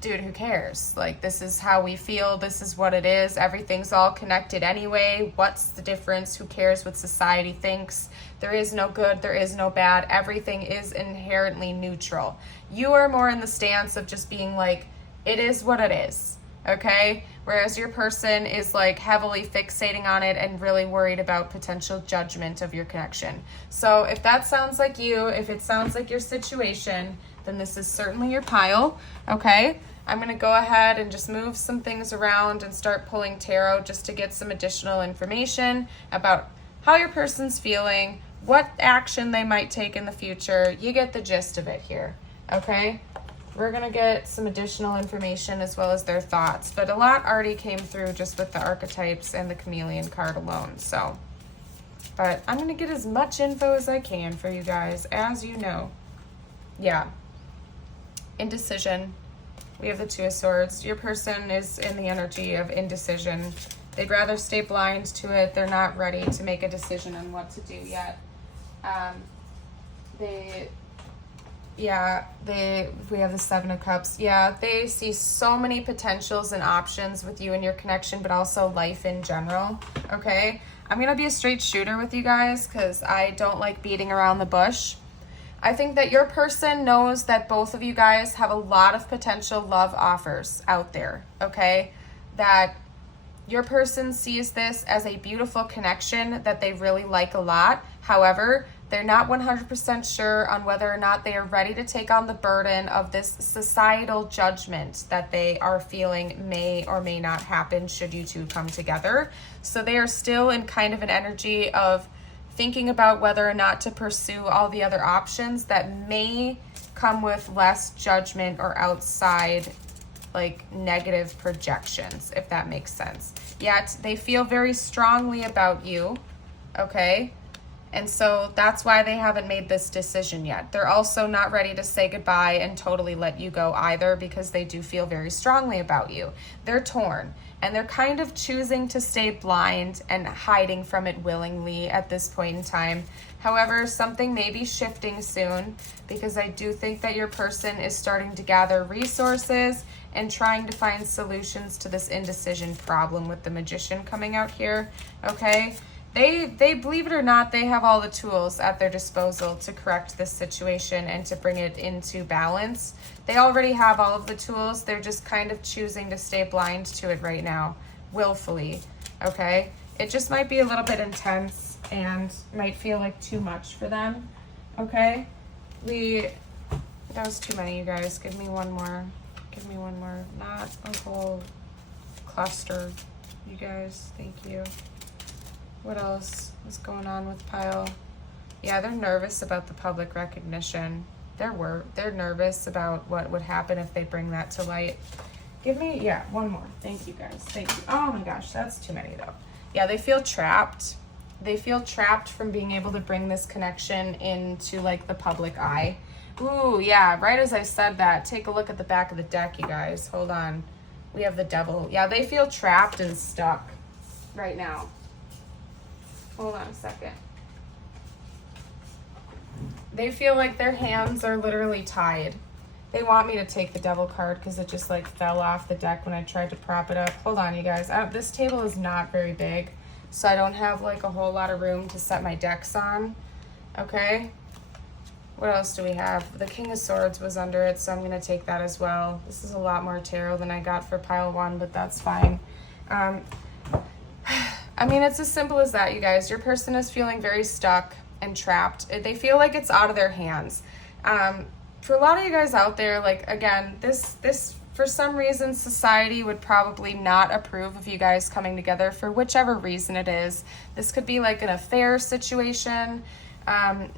dude, who cares? Like, this is how we feel, this is what it is, everything's all connected anyway, what's the difference, who cares what society thinks, there is no good, there is no bad, everything is inherently neutral. You are more in the stance of just being like, it is what it is, okay? Whereas your person is like heavily fixating on it and really worried about potential judgment of your connection. So if that sounds like you, if it sounds like your situation, then this is certainly your pile, okay? I'm going to go ahead and just move some things around and start pulling tarot just to get some additional information about how your person's feeling, what action they might take in the future. You get the gist of it here, okay? We're going to get some additional information as well as their thoughts, but a lot already came through just with the archetypes and the chameleon card alone, so. But I'm going to get as much info as I can for you guys, as you know. Yeah. Indecision. We have the Two of Swords. Your person is in the energy of indecision. They'd rather stay blind to it. They're not ready to make a decision on what to do yet. We have the Seven of Cups. Yeah, they see so many potentials and options with you and your connection, but also life in general, okay? I'm going to be a straight shooter with you guys because I don't like beating around the bush. I think that your person knows that both of you guys have a lot of potential love offers out there, okay? That your person sees this as a beautiful connection that they really like a lot. However, They're not 100% sure on whether or not they are ready to take on the burden of this societal judgment that they are feeling may or may not happen should you two come together. So they are still in kind of an energy of thinking about whether or not to pursue all the other options that may come with less judgment or outside like negative projections, if that makes sense. Yet they feel very strongly about you, okay? And so that's why they haven't made this decision yet. They're also not ready to say goodbye and totally let you go either, because they do feel very strongly about you. They're torn, and they're kind of choosing to stay blind and hiding from it willingly at this point in time. However, something may be shifting soon, because I do think that your person is starting to gather resources and trying to find solutions to this indecision problem with the Magician coming out here, okay? They believe it or not, they have all the tools at their disposal to correct this situation and to bring it into balance. They already have all of the tools. They're just kind of choosing to stay blind to it right now, willfully, okay? It just might be a little bit intense and might feel like too much for them, okay? That was too many, you guys. Give me one more. Give me one more. Not a whole cluster, you guys. Thank you. What else is going on with Pile? Yeah, they're nervous about the public recognition. They're nervous about what would happen if they bring that to light. Give me, yeah, one more. Thank you, guys. Thank you. Oh my gosh, that's too many though. Yeah, they feel trapped. They feel trapped from being able to bring this connection into like the public eye. Ooh, yeah, right as I said that, take a look at the back of the deck, you guys. Hold on. We have the Devil. Yeah, they feel trapped and stuck right now. Hold on a second. They feel like their hands are literally tied. They want me to take the Devil card because it just like fell off the deck when I tried to prop it up. Hold on, you guys. This table is not very big, so I don't have like a whole lot of room to set my decks on. Okay. What else do we have? The King of Swords was under it, so I'm going to take that as well. This is a lot more tarot than I got for pile one, but that's fine. I mean, it's as simple as that, you guys. Your person is feeling very stuck and trapped. They feel like it's out of their hands. For a lot of you guys out there, like, again, this for some reason, society would probably not approve of you guys coming together for whichever reason it is. This could be like an affair situation.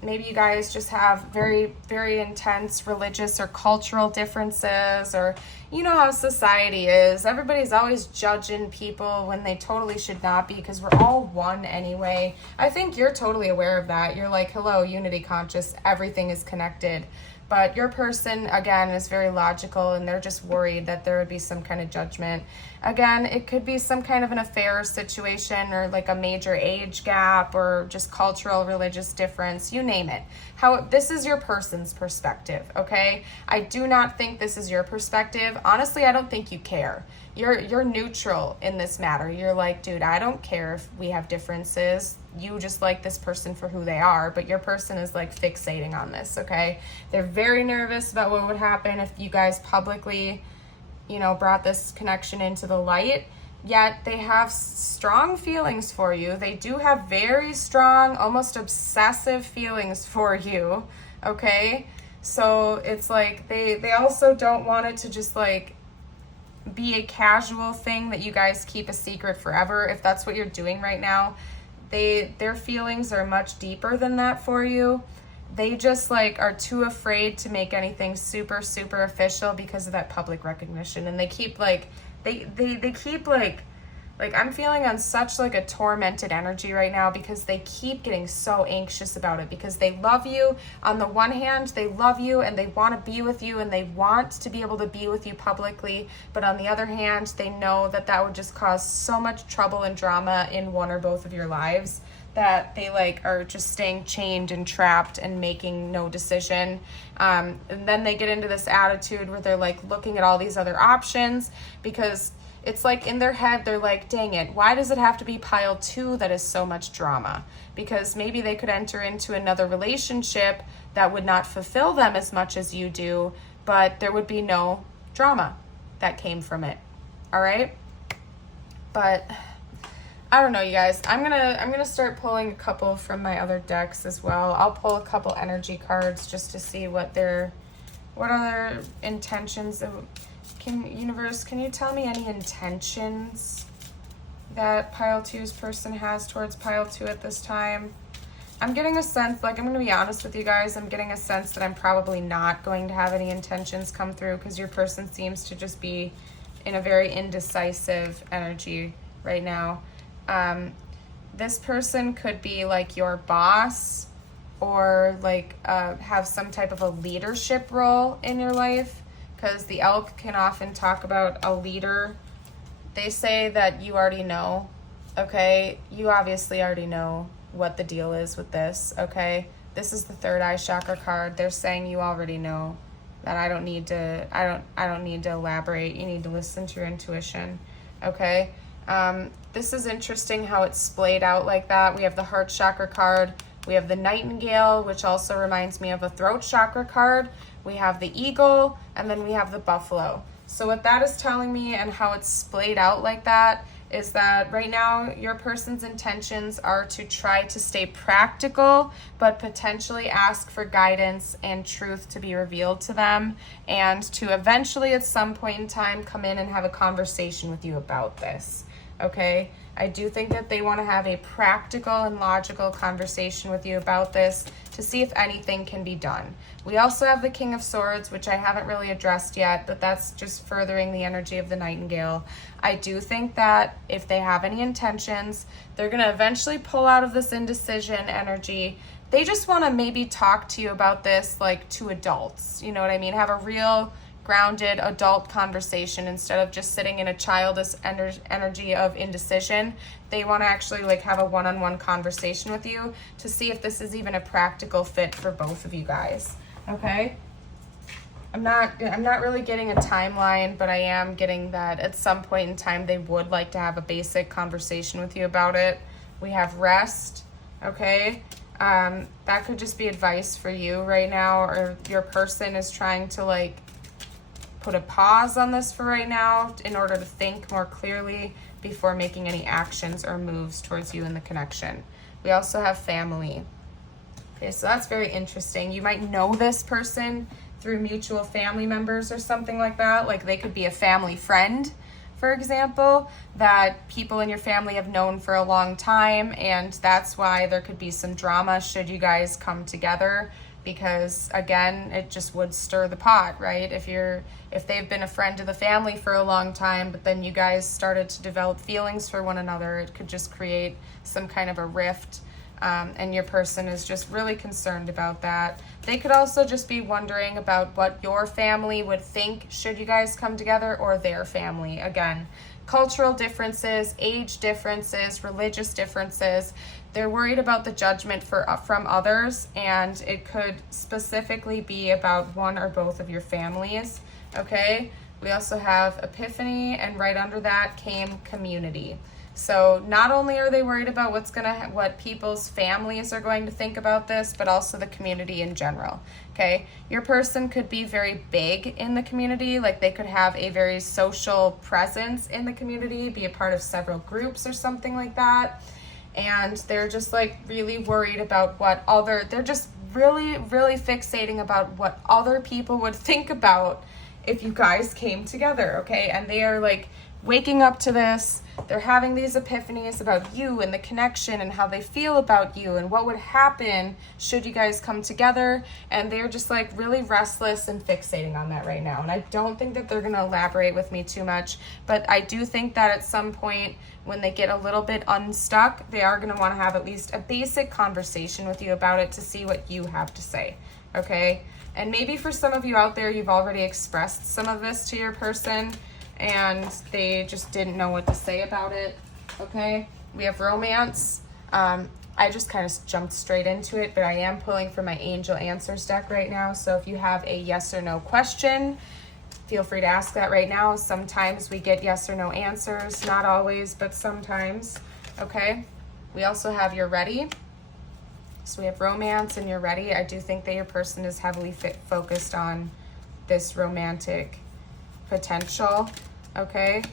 Maybe you guys just have very, very intense religious or cultural differences, or you know how society is. Everybody's always judging people when they totally should not be, because we're all one anyway. I think you're totally aware of that. You're like, hello, unity conscious, everything is connected. But your person, again, is very logical, and they're just worried that there would be some kind of judgment. Again, it could be some kind of an affair situation, or like a major age gap, or just cultural, religious difference, you name it. This is your person's perspective, okay? I do not think this is your perspective. Honestly, I don't think you care. You're neutral in this matter. You're like, dude, I don't care if we have differences. You just like this person for who they are, but your person is like fixating on this, okay? They're very nervous about what would happen if you guys publicly, brought this connection into the light, yet they have strong feelings for you. They do have very strong, almost obsessive feelings for you, okay? So it's like they also don't want it to just like be a casual thing that you guys keep a secret forever. If that's what you're doing right now, their feelings are much deeper than that for you. They just like are too afraid to make anything super, super official because of that public recognition. And they keep like, they keep like I'm feeling on such like a tormented energy right now, because they keep getting so anxious about it, because they love you. On the one hand, they love you and they want to be with you and they want to be able to be with you publicly. But on the other hand, they know that that would just cause so much trouble and drama in one or both of your lives, that they like are just staying chained and trapped and making no decision. And then they get into this attitude where they're like looking at all these other options, because it's like in their head, they're like, dang it, why does it have to be pile 2 that is so much drama? Because maybe they could enter into another relationship that would not fulfill them as much as you do, but there would be no drama that came from it. All right? But I don't know, you guys. I'm gonna start pulling a couple from my other decks as well. I'll pull a couple energy cards just to see what other intentions. Universe, can you tell me any intentions that pile 2's person has towards pile 2 at this time? I'm getting a sense, like, I'm going to be honest with you guys, I'm getting a sense that I'm probably not going to have any intentions come through, because your person seems to just be in a very indecisive energy right now. This person could be like your boss, or like have some type of a leadership role in your life, because the elk can often talk about a leader. They say that you already know, okay? You obviously already know what the deal is with this, okay? This is the third eye chakra card. They're saying you already know that. I don't need to elaborate. You need to listen to your intuition, okay? This is interesting how it's splayed out like that. We have the heart chakra card. We have the nightingale, which also reminds me of a throat chakra card. We have the eagle, and then we have the buffalo. So what that is telling me, and how it's splayed out like that, is that right now your person's intentions are to try to stay practical, but potentially ask for guidance and truth to be revealed to them, and to eventually at some point in time come in and have a conversation with you about this, okay? I do think that they want to have a practical and logical conversation with you about this to see if anything can be done. We also have the King of Swords, which I haven't really addressed yet, but that's just furthering the energy of the Nightingale. I do think that if they have any intentions, they're going to eventually pull out of this indecision energy. They just want to maybe talk to you about this like to adults. You know what I mean? Have a real grounded adult conversation instead of just sitting in a childish energy of indecision. They want to actually like have a one-on-one conversation with you to see if this is even a practical fit for both of you guys. Okay? I'm not really getting a timeline, but I am getting that at some point in time they would like to have a basic conversation with you about it. We have rest, okay? That could just be advice for you right now, or your person is trying to like put a pause on this for right now in order to think more clearly before making any actions or moves towards you in the connection. We also have family. Okay, so that's very interesting. You might know this person through mutual family members or something like that. Like they could be a family friend, for example, that people in your family have known for a long time, and that's why there could be some drama should you guys come together, because again, it just would stir the pot, right? If they've been a friend to the family for a long time, but then you guys started to develop feelings for one another, it could just create some kind of a rift, and your person is just really concerned about that. They could also just be wondering about what your family would think should you guys come together, or their family. Again, cultural differences, age differences, religious differences. They're worried about the judgment from others, and it could specifically be about one or both of your families, okay? We also have epiphany, and right under that came community. So not only are they worried about what people's families are going to think about this, but also the community in general, okay? Your person could be very big in the community, like they could have a very social presence in the community, be a part of several groups or something like that. And they're just like really worried about they're just really, really fixating about what other people would think about if you guys came together, okay? And they are like waking up to this. They're having these epiphanies about you and the connection and how they feel about you and what would happen should you guys come together. And they're just like really restless and fixating on that right now. And I don't think that they're going to elaborate with me too much, but I do think that at some point when they get a little bit unstuck, they are going to want to have at least a basic conversation with you about it to see what you have to say, okay? And maybe for some of you out there, you've already expressed some of this to your person, and they just didn't know what to say about it, okay? We have romance. I just kind of jumped straight into it, but I am pulling from my Angel Answers deck right now, so if you have a yes or no question, feel free to ask that right now. Sometimes we get yes or no answers, not always, but sometimes, okay? We also have you're ready. So we have romance and you're ready. I do think that your person is heavily focused on this romantic potential, okay?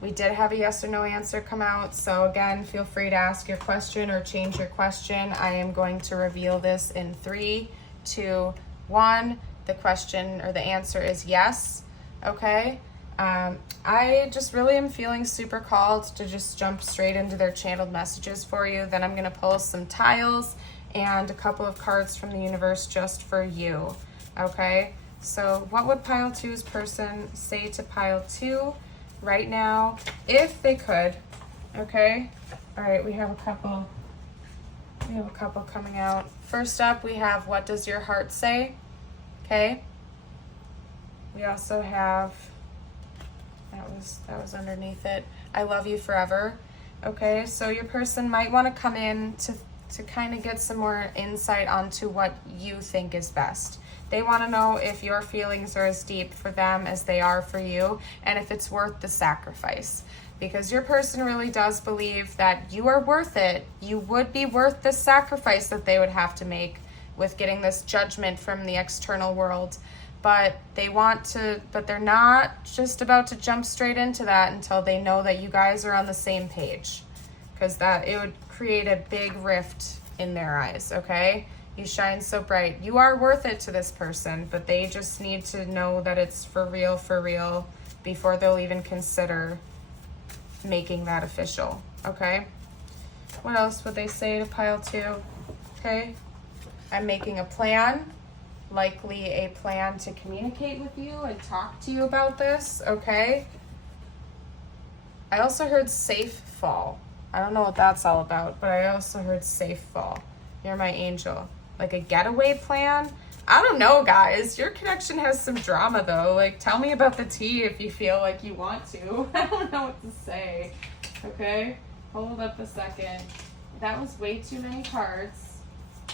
We did have a yes or no answer come out, so again, feel free to ask your question or change your question. I am going to reveal this in 3, 2, 1. The question or the answer is yes, okay? I just really am feeling super called to just jump straight into their channeled messages for you. Then I'm gonna pull some tiles and a couple of cards from the universe just for you, okay? So what would pile 2's person say to pile 2 right now, if they could, okay? All right, we have a couple coming out. First up, we have, what does your heart say? Okay. We also have, that was underneath it, I love you forever. Okay, so your person might want to come in to kind of get some more insight onto what you think is best. They want to know if your feelings are as deep for them as they are for you, and if it's worth the sacrifice. Because your person really does believe that you are worth it. You would be worth the sacrifice that they would have to make with getting this judgment from the external world. But they're not just about to jump straight into that until they know that you guys are on the same page. Because it would create a big rift in their eyes, okay? You shine so bright. You are worth it to this person, but they just need to know that it's for real, before they'll even consider making that official, okay? What else would they say to pile 2? Okay, I'm making a plan, likely a plan to communicate with you and talk to you about this, okay? I also heard safe fall. I don't know what that's all about, but I also heard safe fall. You're my angel. Like a getaway plan? I don't know, guys. Your connection has some drama, though. Like, tell me about the tea if you feel like you want to. I don't know what to say. Okay? Hold up a second. That was way too many cards.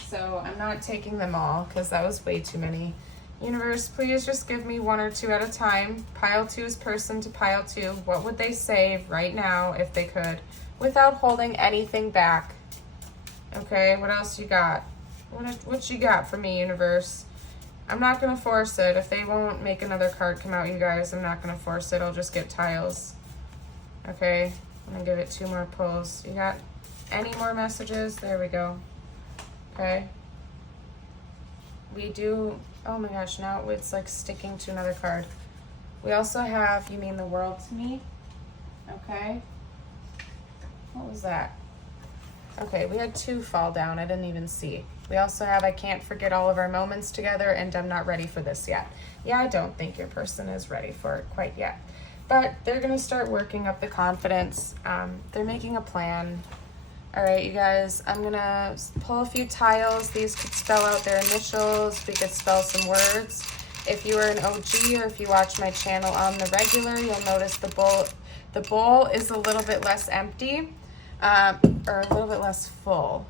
So I'm not taking them all because that was way too many. Universe, please just give me 1 or 2 at a time. Pile 2's person to pile 2. What would they say right now if they could, without holding anything back? Okay, what else you got? What you got for me, universe? I'm not going to force it. If they won't make another card come out, you guys, I'm not going to force it. I'll just get tiles. Okay, I'm going to give it 2 more pulls. You got any more messages? There we go. Okay. We do, oh my gosh, now it's like sticking to another card. We also have, you mean the world to me? Okay. What was that? Okay, we had 2 fall down. I didn't even see. We also have, I can't forget all of our moments together, and I'm not ready for this yet. Yeah, I don't think your person is ready for it quite yet. But they're going to start working up the confidence. They're making a plan. All right, you guys, I'm going to pull a few tiles. These could spell out their initials. We could spell some words. If you are an OG or if you watch my channel on the regular, you'll notice the bowl is a little bit less empty. Or a little bit less full.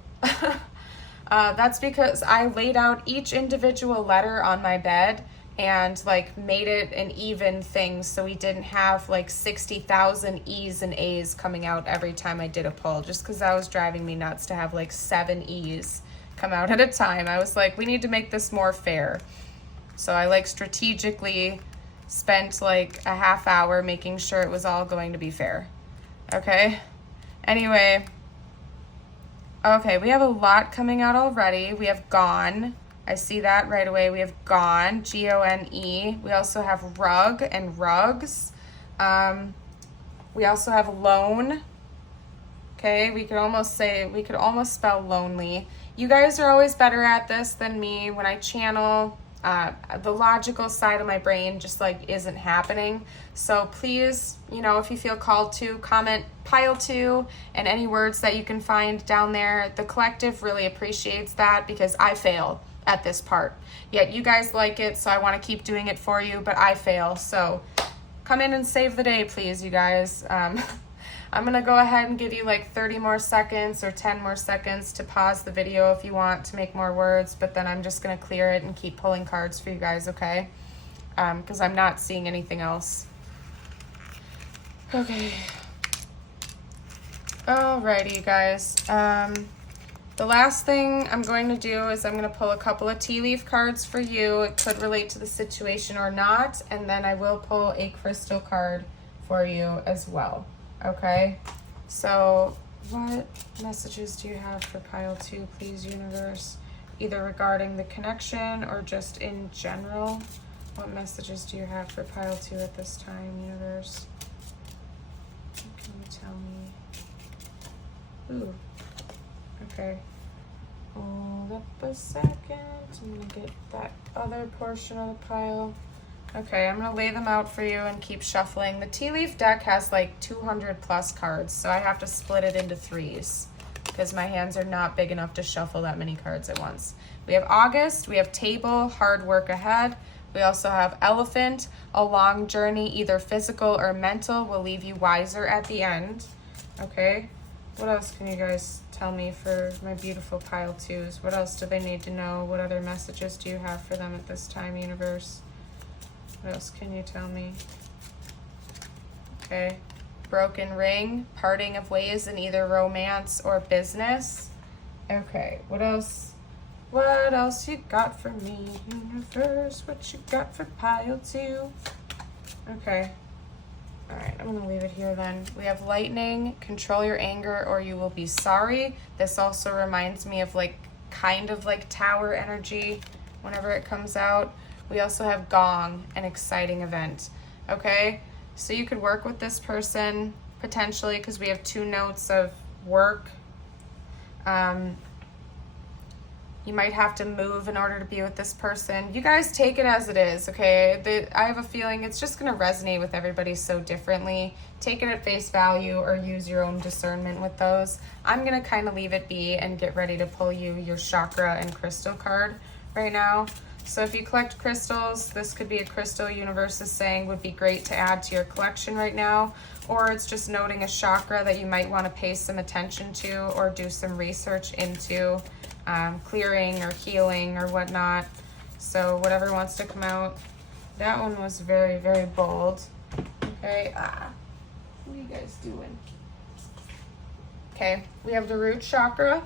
That's because I laid out each individual letter on my bed and like made it an even thing so we didn't have like 60,000 E's and A's coming out every time I did a pull, just because that was driving me nuts to have like 7 E's come out at a time. I was like, we need to make this more fair. So I like strategically spent like a half hour making sure it was all going to be fair. Okay? Anyway, okay, we have a lot coming out already. We have gone. I see that right away. We have gone, G-O-N-E. We also have rug and rugs. We also have loan. Okay, we could almost spell lonely. You guys are always better at this than me. When I channel, the logical side of my brain just like isn't happening. So please, if you feel called to, comment pile 2 and any words that you can find down there. The collective really appreciates that because I fail at this part. Yet you guys like it, so I want to keep doing it for you, but I fail. So come in and save the day, please, you guys. I'm going to go ahead and give you like 30 more seconds or 10 more seconds to pause the video if you want to make more words, but then I'm just going to clear it and keep pulling cards for you guys, okay? Because I'm not seeing anything else. Okay. Alrighty, you guys. The last thing I'm going to do is I'm going to pull a couple of tea leaf cards for you. It could relate to the situation or not, and then I will pull a crystal card for you as well, okay? So what messages do you have for pile 2, please, universe? Either regarding the connection or just in general. What messages do you have for pile 2 at this time, universe? What can you tell me? Ooh, okay. Hold up a second. I'm gonna get that other portion of the pile. Okay, I'm gonna lay them out for you and keep shuffling. The tea leaf deck has like 200 plus cards, so I have to split it into 3s because my hands are not big enough to shuffle that many cards at once. We have August, we have table, hard work ahead. We also have elephant, a long journey, either physical or mental, will leave you wiser at the end. Okay, what else can you guys tell me for my beautiful pile 2s? What else do they need to know? What other messages do you have for them at this time, universe? What else can you tell me? Okay, broken ring, parting of ways in either romance or business. Okay, what else? What else you got for me, universe? What you got for pile 2? Okay. All right, I'm gonna leave it here then. We have lightning, control your anger or you will be sorry. This also reminds me of like, kind of like tower energy whenever it comes out. We also have gong, an exciting event, okay? So you could work with this person potentially because we have 2 notes of work. You might have to move in order to be with this person. You guys take it as it is, okay? I have a feeling it's just gonna resonate with everybody so differently. Take it at face value or use your own discernment with those. I'm gonna kind of leave it be and get ready to pull you your chakra and crystal card right now. So if you collect crystals, this could be a crystal universe is saying would be great to add to your collection right now, or it's just noting a chakra that you might want to pay some attention to or do some research into, clearing or healing or whatnot. So whatever wants to come out. That one was very, very bold. Okay, what are you guys doing? Okay, we have the root chakra,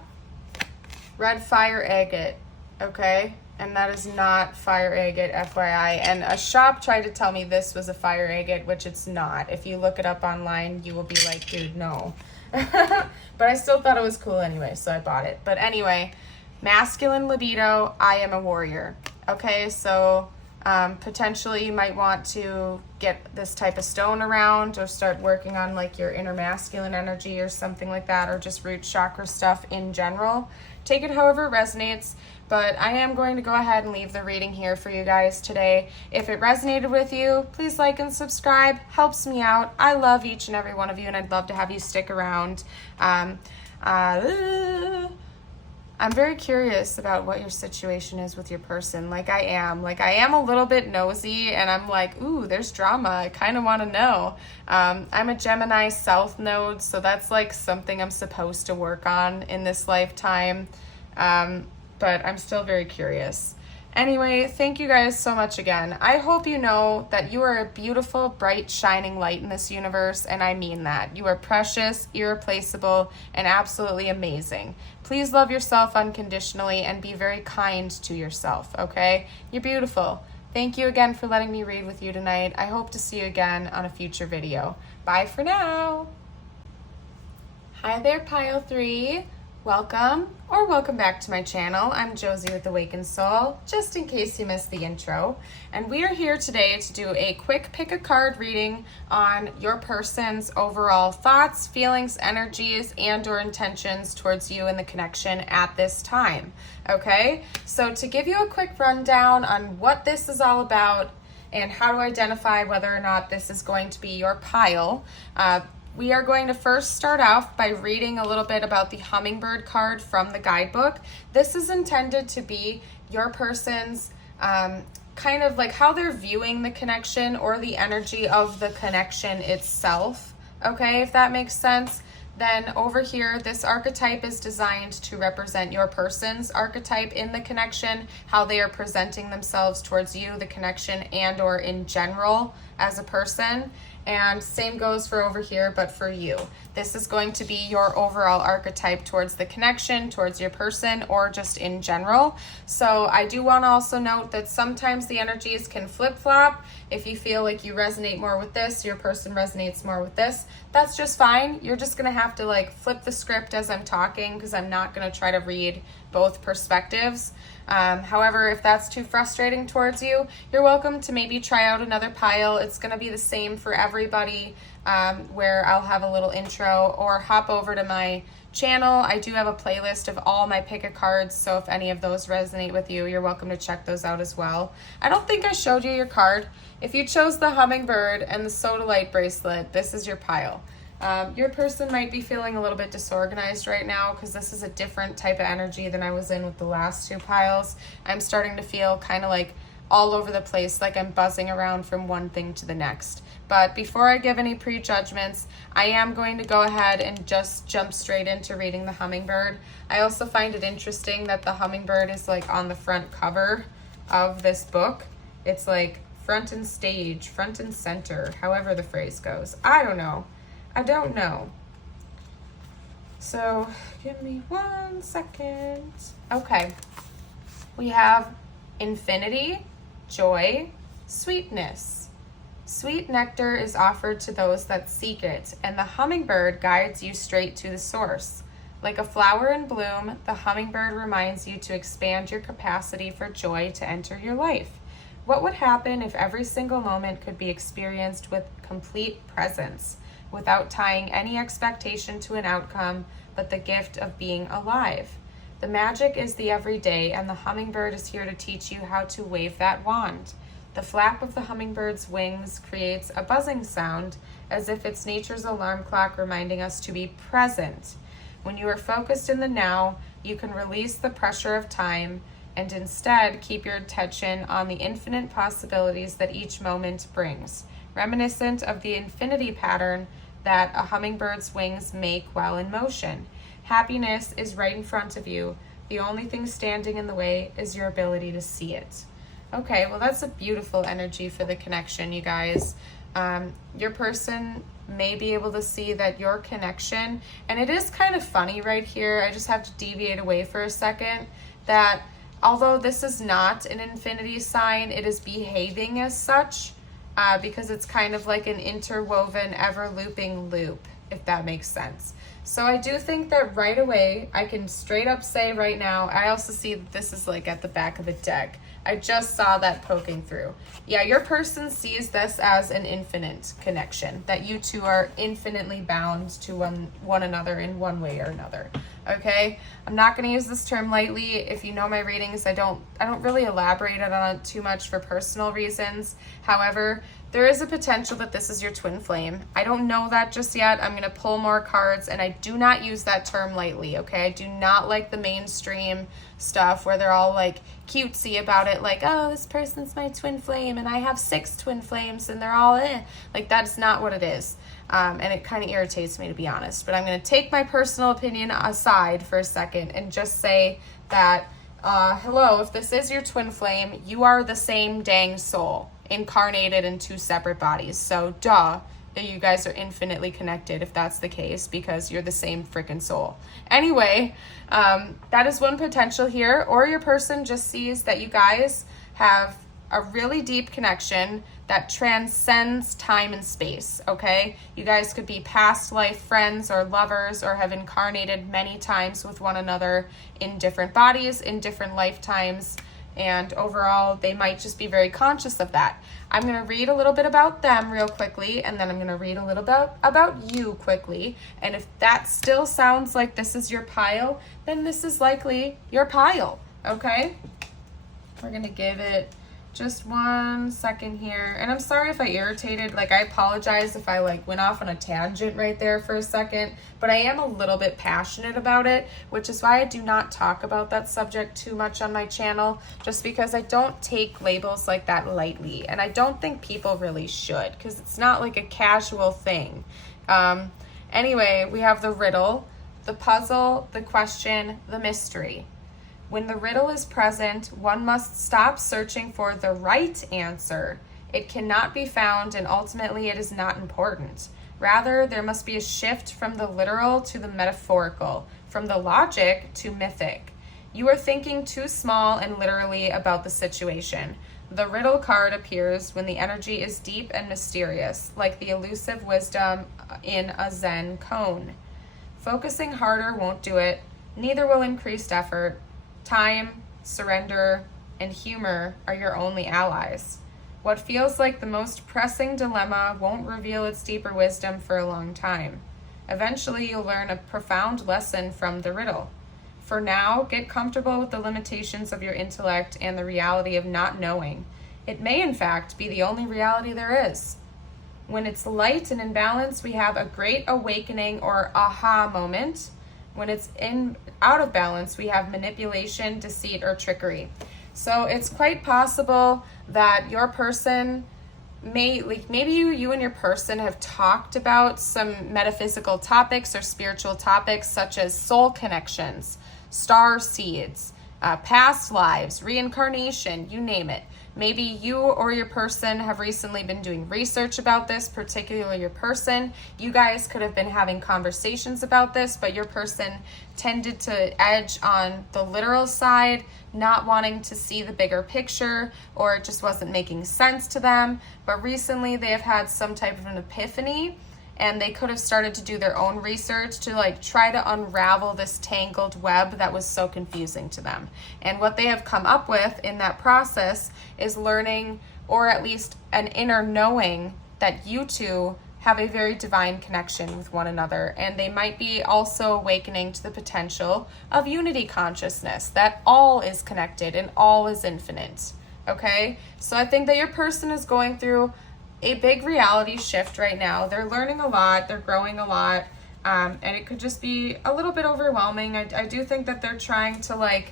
red fire agate, okay? And that is not fire agate, FYI. And a shop tried to tell me this was a fire agate, which it's not. If you look it up online, you will be like, dude, no. But I still thought it was cool anyway, so I bought it. But anyway, masculine libido, I am a warrior. Okay, so potentially you might want to get this type of stone around or start working on like your inner masculine energy or something like that, or just root chakra stuff in general. Take it however it resonates, but I am going to go ahead and leave the reading here for you guys today. If it resonated with you, please like and subscribe. Helps me out. I love each and every one of you, and I'd love to have you stick around. I'm very curious about what your situation is with your person. Like I am a little bit nosy, and I'm like, ooh, there's drama. I kind of want to know. I'm a Gemini South node, so that's like something I'm supposed to work on in this lifetime. But I'm still very curious. Anyway, thank you guys so much again. I hope you know that you are a beautiful, bright, shining light in this universe, and I mean that. You are precious, irreplaceable, and absolutely amazing. Please love yourself unconditionally and be very kind to yourself, okay? You're beautiful. Thank you again for letting me read with you tonight. I hope to see you again on a future video. Bye for now. Hi there, Pile 3. Welcome or welcome back to my channel. I'm Josie with Awakened Soul, just in case you missed the intro. And we are here today to do a quick pick a card reading on your person's overall thoughts, feelings, energies, and or intentions towards you and the connection at this time. Okay, so to give you a quick rundown on what this is all about and how to identify whether or not this is going to be your pile, we are going to first start off by reading a little bit about the hummingbird card from the guidebook. This is intended to be your person's kind of like how they're viewing the connection or the energy of the connection itself. Okay, if that makes sense. Then over here, this archetype is designed to represent your person's archetype in the connection, how they are presenting themselves towards you, the connection, and or in general as a person. And same goes for over here, but for you. This is going to be your overall archetype towards the connection, towards your person, or just in general. So I do want to also note that sometimes the energies can flip-flop. If you feel like you resonate more with this, your person resonates more with this, that's just fine. You're just going to have to like flip the script as I'm talking, because I'm not going to try to read both perspectives. However, if that's too frustrating towards you, you're welcome to maybe try out another pile. It's going to be the same for everybody, where I'll have a little intro, or hop over to my channel. I do have a playlist of all my pick a cards, so if any of those resonate with you, you're welcome to check those out as well. I don't think I showed you your card. If you chose the hummingbird and the sodalite bracelet, this is your pile. Your person might be feeling a little bit disorganized right now, because this is a different type of energy than I was in with the last two piles. I'm starting to feel kind of like all over the place, like I'm buzzing around from one thing to the next. But before I give any prejudgments, I am going to go ahead and just jump straight into reading the hummingbird. I also find it interesting that the hummingbird is like on the front cover of this book. It's like front and stage, front and center, however the phrase goes. I don't know. So give me 1 second. Okay. We have infinity, joy, sweetness. Sweet nectar is offered to those that seek it, and the hummingbird guides you straight to the source. Like a flower in bloom, the hummingbird reminds you to expand your capacity for joy to enter your life. What would happen if every single moment could be experienced with complete presence, without tying any expectation to an outcome, but the gift of being alive? The magic is the everyday, and the hummingbird is here to teach you how to wave that wand. The flap of the hummingbird's wings creates a buzzing sound, as if it's nature's alarm clock reminding us to be present. When you are focused in the now, you can release the pressure of time and instead keep your attention on the infinite possibilities that each moment brings, reminiscent of the infinity pattern that a hummingbird's wings make while in motion. Happiness is right in front of you. The only thing standing in the way is your ability to see it. Okay, well, that's a beautiful energy for the connection, you guys. Your person may be able to see that your connection, and it is kind of funny right here, I just have to deviate away for a second, that although this is not an infinity sign, it is behaving as such, because it's kind of like an interwoven, ever-looping loop, if that makes sense. So I do think that right away, I can straight up say right now, I also see that this is like at the back of the deck. I just saw that poking through. Yeah, your person sees this as an infinite connection, that you two are infinitely bound to one another in one way or another. Okay, I'm not going to use this term lightly. If you know my readings, I don't really elaborate on it too much for personal reasons. However, there is a potential that this is your twin flame. I don't know that just yet. I'm going to pull more cards, and I do not use that term lightly, okay? I do not like the mainstream stuff where they're all like cutesy about it, like, oh, this person's my twin flame, and I have 6 twin flames, and they're all in. Like, that's not what it is. And it kind of irritates me, to be honest. But I'm going to take my personal opinion aside for a second and just say that, hello, if this is your twin flame, you are the same dang soul, incarnated in 2 separate bodies. So, duh, you guys are infinitely connected if that's the case, because you're the same freaking soul. Anyway, that is one potential here. Or your person just sees that you guys have a really deep connection that transcends time and space, okay? You guys could be past life friends or lovers, or have incarnated many times with one another in different bodies, in different lifetimes, and overall, they might just be very conscious of that. I'm going to read a little bit about them real quickly, and then I'm going to read a little bit about you quickly. And if that still sounds like this is your pile, then this is likely your pile, okay? We're going to give it just 1 second here. And I'm sorry if I irritated, like, I apologize if I like went off on a tangent right there for a second, but I am a little bit passionate about it, which is why I do not talk about that subject too much on my channel, just because I don't take labels like that lightly, and I don't think people really should, because it's not like a casual thing. Anyway, we have the riddle, the puzzle, the question, the mystery. When the riddle is present, one must stop searching for the right answer. It cannot be found, and ultimately it is not important. Rather, there must be a shift from the literal to the metaphorical, from the logic to mythic. You are thinking too small and literally about the situation. The riddle card appears when the energy is deep and mysterious, like the elusive wisdom in a Zen koan. Focusing harder won't do it, neither will increased effort. Time, surrender, and humor are your only allies. What feels like the most pressing dilemma won't reveal its deeper wisdom for a long time. Eventually, you'll learn a profound lesson from the riddle. For now, get comfortable with the limitations of your intellect and the reality of not knowing. It may, in fact, be the only reality there is. When it's light and in balance, we have a great awakening or aha moment. When it's out of balance, we have manipulation, deceit, or trickery. So it's quite possible that your person maybe you and your person have talked about some metaphysical topics or spiritual topics such as soul connections, star seeds, past lives, reincarnation, you name it. Maybe you or your person have recently been doing research about this, particularly your person. You guys could have been having conversations about this, but your person tended to edge on the literal side, not wanting to see the bigger picture, or it just wasn't making sense to them. But recently they have had some type of an epiphany, and they could have started to do their own research to try to unravel this tangled web that was so confusing to them. And what they have come up with in that process is learning, or at least an inner knowing, that you two have a very divine connection with one another, and they might be also awakening to the potential of unity consciousness, that all is connected and all is infinite. Okay? So I think that your person is going through a big reality shift right now. They're learning a lot, they're growing a lot, and it could just be a little bit overwhelming. I do think that they're trying to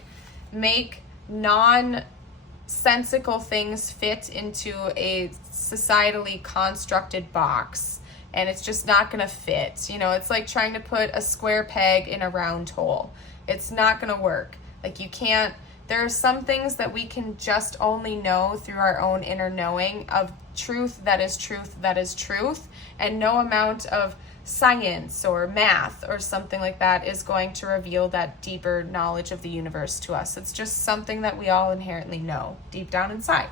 make nonsensical things fit into a societally constructed box, and it's just not going to fit. It's like trying to put a square peg in a round hole. It's not going to work. You can't. There are some things that we can just only know through our own inner knowing of truth that is truth that is truth, and no amount of science or math or something like that is going to reveal that deeper knowledge of the universe to us. It's just something that we all inherently know deep down inside,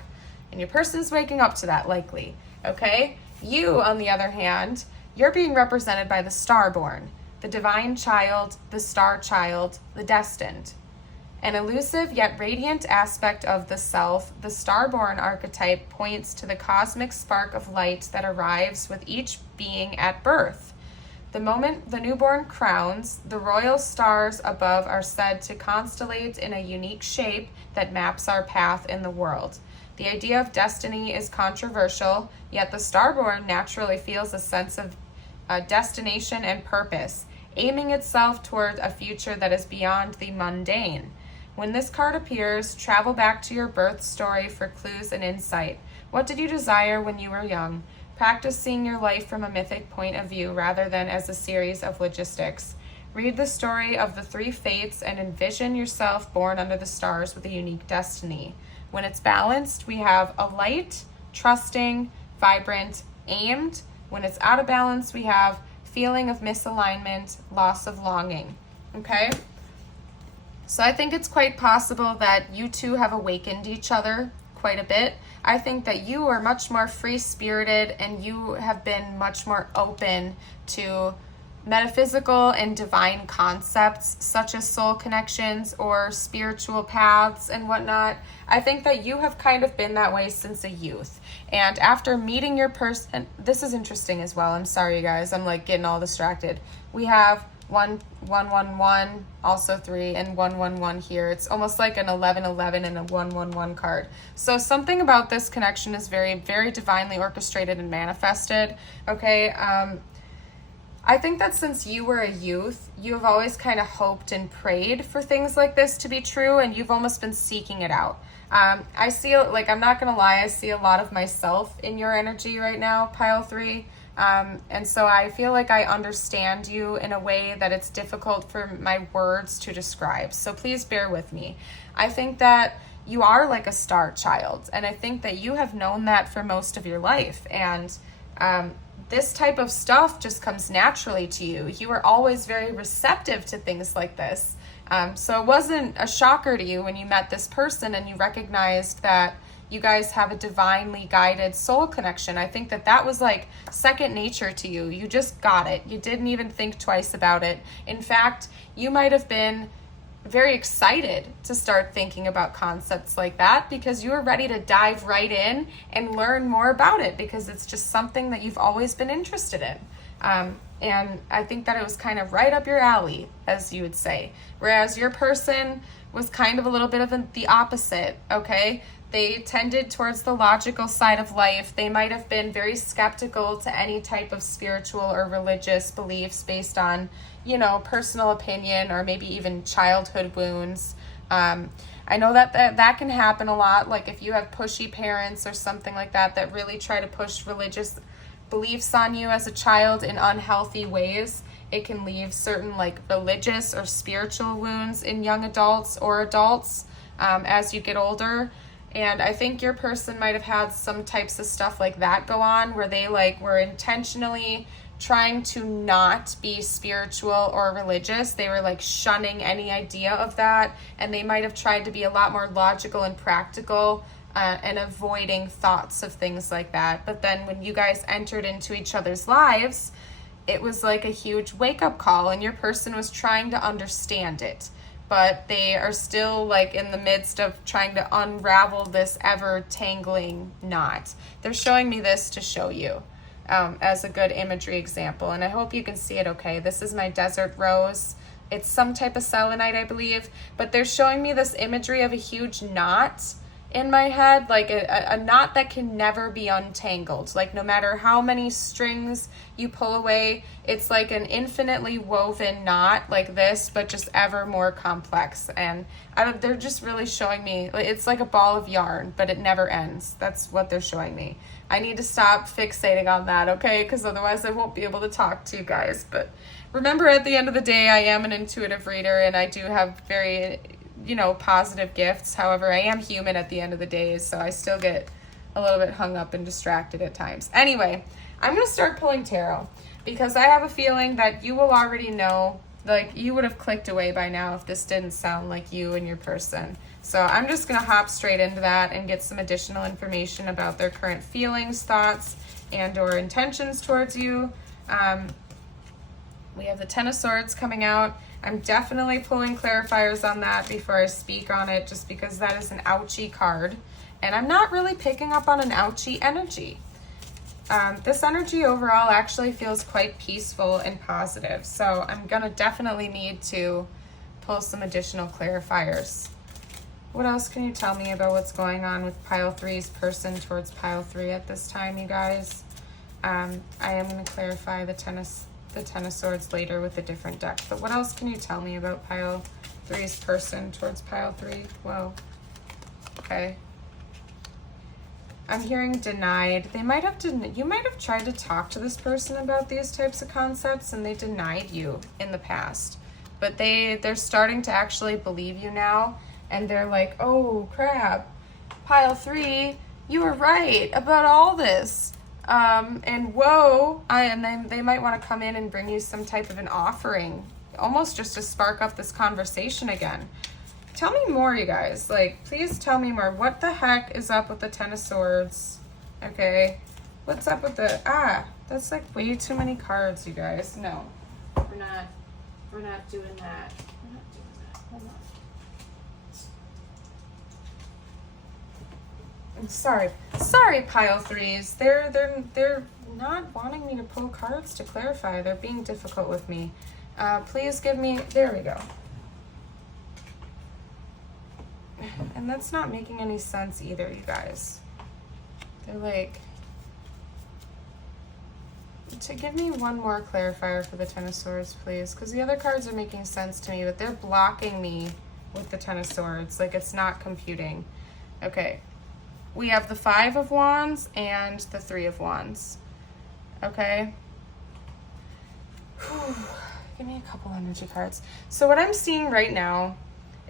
and your person's waking up to that likely. Okay? You, on the other hand, you're being represented by the starborn, the divine child, the star child, the destined. An elusive yet radiant aspect of the self, the starborn archetype points to the cosmic spark of light that arrives with each being at birth. The moment the newborn crowns, the royal stars above are said to constellate in a unique shape that maps our path in the world. The idea of destiny is controversial, yet the starborn naturally feels a sense of destination and purpose, aiming itself toward a future that is beyond the mundane. When this card appears, travel back to your birth story for clues and insight. What did you desire when you were young? Practice seeing your life from a mythic point of view rather than as a series of logistics. Read the story of the three fates and envision yourself born under the stars with a unique destiny. When it's balanced, we have a light, trusting, vibrant, aimed. When it's out of balance, we have feeling of misalignment, loss of longing. Okay? So I think it's quite possible that you two have awakened each other quite a bit. I think that you are much more free-spirited, and you have been much more open to metaphysical and divine concepts such as soul connections or spiritual paths and whatnot. I think that you have kind of been that way since a youth. And after meeting your person, this is interesting as well. I'm sorry, you guys. I'm getting all distracted. We have 1, 1, 1, 1, also 3, and 1, 1, 1 here. It's almost like an 11, 11 and a 1, 1, 1 card. So something about this connection is very, very divinely orchestrated and manifested. Okay, I think that since you were a youth, you have always kind of hoped and prayed for things like this to be true, and you've almost been seeking it out. I see, I'm not going to lie, I see a lot of myself in your energy right now, pile 3. And so I feel like I understand you in a way that it's difficult for my words to describe. So please bear with me. I think that you are like a star child. And I think that you have known that for most of your life. And this type of stuff just comes naturally to you. You were always very receptive to things like this. So it wasn't a shocker to you when you met this person and you recognized that you guys have a divinely guided soul connection. I think that that was like second nature to you. You just got it. You didn't even think twice about it. In fact, you might have been very excited to start thinking about concepts like that because you were ready to dive right in and learn more about it because it's just something that you've always been interested in. And I think that it was kind of right up your alley, as you would say. Whereas your person was kind of a little bit of the opposite, okay? They tended towards the logical side of life. They might have been very skeptical to any type of spiritual or religious beliefs based on, you know, personal opinion or maybe even childhood wounds. I know that can happen a lot. Like if you have pushy parents or something like that that really try to push religious beliefs on you as a child in unhealthy ways, it can leave certain like religious or spiritual wounds in young adults or adults as you get older. And I think your person might have had some types of stuff like that go on where they like were intentionally trying to not be spiritual or religious. They were like shunning any idea of that, and they might have tried to be a lot more logical and practical and avoiding thoughts of things like that. But then when you guys entered into each other's lives, it was like a huge wake-up call, and your person was trying to understand it. But they are still like in the midst of trying to unravel this ever-tangling knot. They're showing me this to show you as a good imagery example, and I hope you can see it okay. This is my desert rose. It's some type of selenite, I believe, but they're showing me this imagery of a huge knot in my head, like a knot that can never be untangled. Like no matter how many strings you pull away, it's like an infinitely woven knot like this, but just ever more complex. And they're just really showing me, it's like a ball of yarn, but it never ends. That's what they're showing me. I need to stop fixating on that, okay? Because otherwise I won't be able to talk to you guys. But remember, at the end of the day, I am an intuitive reader, and I do have very, you know, positive gifts. However, I am human at the end of the day, so I still get a little bit hung up and distracted at times. Anyway, I'm going to start pulling tarot because I have a feeling that you will already know, like you would have clicked away by now if this didn't sound like you and your person. So I'm just going to hop straight into that and get some additional information about their current feelings, thoughts, and or intentions towards you. We have the Ten of Swords coming out. I'm definitely pulling clarifiers on that before I speak on it, just because that is an ouchy card. And I'm not really picking up on an ouchy energy. This energy overall actually feels quite peaceful and positive. So I'm going to definitely need to pull some additional clarifiers. What else can you tell me about what's going on with pile 3's person towards pile 3 at this time, you guys? I am going to clarify the Ten of Swords later with a different deck. But what else can you tell me about pile 3's person towards pile 3? Whoa. Okay. I'm hearing denied. You might have tried to talk to this person about these types of concepts and they denied you in the past. But they're starting to actually believe you now, and they're like, oh crap, pile 3, you were right about all this. And whoa, and then they might want to come in and bring you some type of an offering, almost just to spark up this conversation again. Tell me more, you guys. Like, please tell me more. What the heck is up with the Ten of Swords? Okay. What's up with the, that's like way too many cards, you guys. No, we're not doing that. We're not doing that. Hold on. I'm sorry, pile 3s. They're not wanting me to pull cards to clarify. They're being difficult with me. Please give me, there we go. And that's not making any sense either, you guys. They're like, to give me one more clarifier for the Ten of Swords, please, because the other cards are making sense to me, but they're blocking me with the Ten of Swords. Like, it's not computing. Okay. We have the 5 of Wands and the 3 of Wands. Okay. Whew. Give me a couple energy cards. So what I'm seeing right now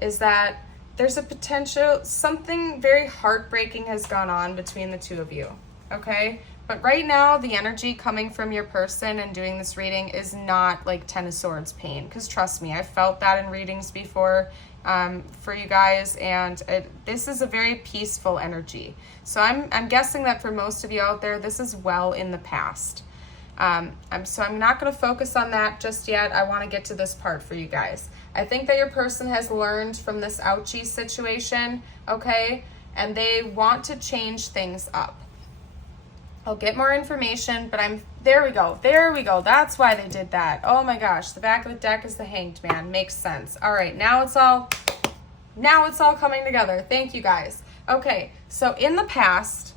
is that there's a potential, something very heartbreaking has gone on between the two of you, okay? But right now, the energy coming from your person and doing this reading is not like Ten of Swords pain, because trust me, I felt that in readings before for you guys, and this is a very peaceful energy. So I'm guessing that for most of you out there, this is well in the past. So I'm not going to focus on that just yet. I want to get to this part for you guys. I think that your person has learned from this ouchie situation, okay? And they want to change things up. I'll get more information, but there we go. That's why they did that. Oh my gosh, the back of the deck is the Hanged Man. Makes sense. All right, now it's all coming together. Thank you guys. Okay, so in the past,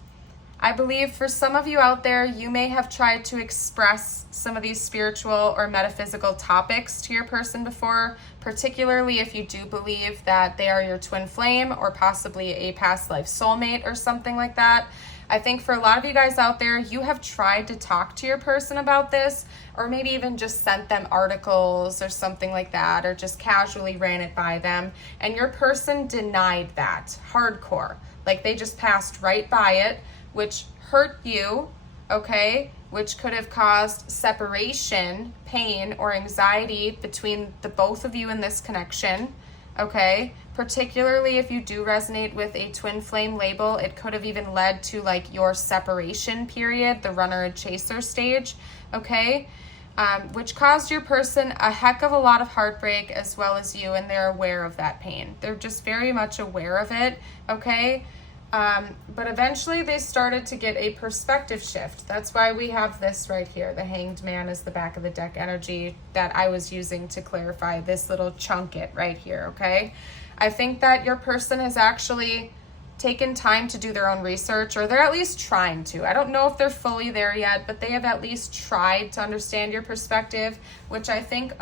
I believe for some of you out there, you may have tried to express some of these spiritual or metaphysical topics to your person before, particularly if you do believe that they are your twin flame or possibly a past life soulmate or something like that. I think for a lot of you guys out there, you have tried to talk to your person about this, or maybe even just sent them articles or something like that, or just casually ran it by them, and your person denied that hardcore. Like they just passed right by it, which hurt you, okay? Which could have caused separation, pain, or anxiety between the both of you in this connection, okay? Particularly if you do resonate with a twin flame label, it could have even led to like your separation period, the runner and chaser stage, okay? Which caused your person a heck of a lot of heartbreak as well as you, and they're aware of that pain. They're just very much aware of it, okay? But eventually they started to get a perspective shift. That's why we have this right here. The Hanged Man is the back of the deck energy that I was using to clarify this little chunket right here, okay? I think that your person has actually taken time to do their own research, or they're at least trying to. I don't know if they're fully there yet, but they have at least tried to understand your perspective, which I think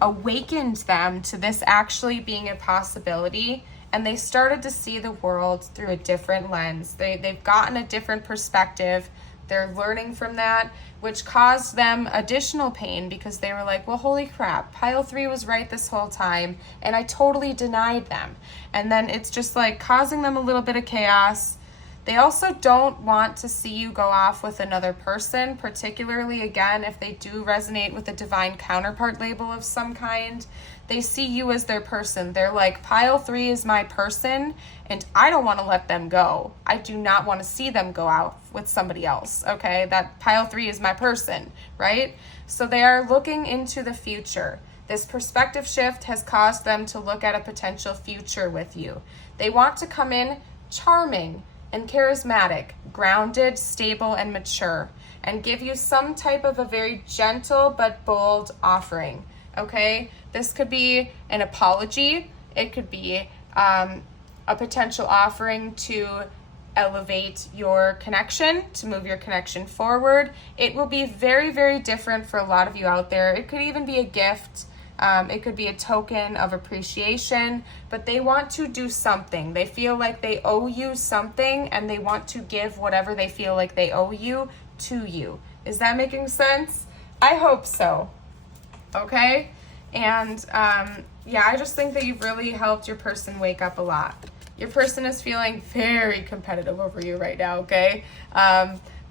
awakened them to this actually being a possibility. And they started to see the world through a different lens. They've gotten a different perspective. They're learning from that, which caused them additional pain because they were like, well, holy crap, pile 3 was right this whole time, and I totally denied them. And then it's just like causing them a little bit of chaos. They also don't want to see you go off with another person, particularly, again, if they do resonate with a divine counterpart label of some kind. They see you as their person. They're like, pile 3 is my person, and I don't want to let them go. I do not want to see them go out with somebody else, okay? That pile 3 is my person, right? So they are looking into the future. This perspective shift has caused them to look at a potential future with you. They want to come in charming and charismatic, grounded, stable, and mature, and give you some type of a very gentle but bold offering, okay? This could be an apology. It could be a potential offering to elevate your connection, to move your connection forward. It will be very, very different for a lot of you out there. It could even be a gift. It could be a token of appreciation, but they want to do something. They feel like they owe you something, and they want to give whatever they feel like they owe you to you. Is that making sense? I hope so. Okay? And yeah, I just think that you've really helped your person wake up a lot. Your person is feeling very competitive over you right now, okay?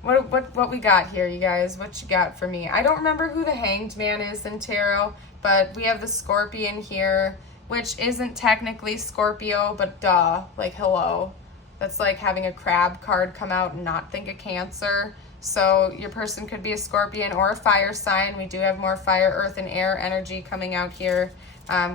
What we got here, you guys? What you got for me? I don't remember who the Hanged Man is in tarot, but we have the Scorpion here, which isn't technically Scorpio, but duh, like hello. That's like having a crab card come out and not think of Cancer. So your person could be a Scorpion or a fire sign. We do have more fire, earth, and air energy coming out here.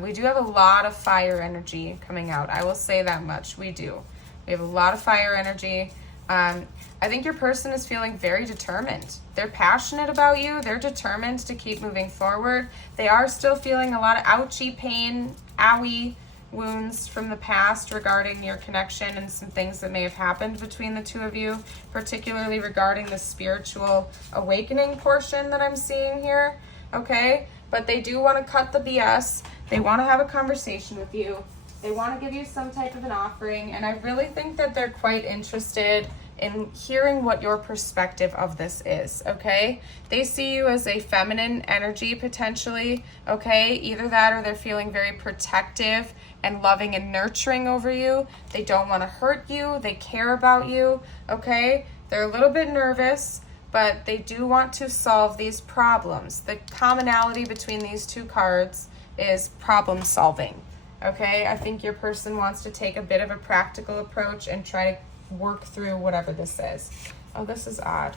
We do have a lot of fire energy coming out. I will say that much. We do. We have a lot of fire energy. I think your person is feeling very determined. They're passionate about you. They're determined to keep moving forward. They are still feeling a lot of ouchy pain, owie wounds from the past regarding your connection and some things that may have happened between the two of you, particularly regarding the spiritual awakening portion that I'm seeing here, okay? But they do want to cut the BS. They want to have a conversation with you. They want to give you some type of an offering, and I really think that they're quite interested in hearing what your perspective of this is, okay? They see you as a feminine energy potentially, okay? Either that or they're feeling very protective and loving and nurturing over you. They don't want to hurt you. They care about you, okay? They're a little bit nervous, but they do want to solve these problems. The commonality between these two cards is problem solving, okay? I think your person wants to take a bit of a practical approach and try to work through whatever this is. Oh, this is odd.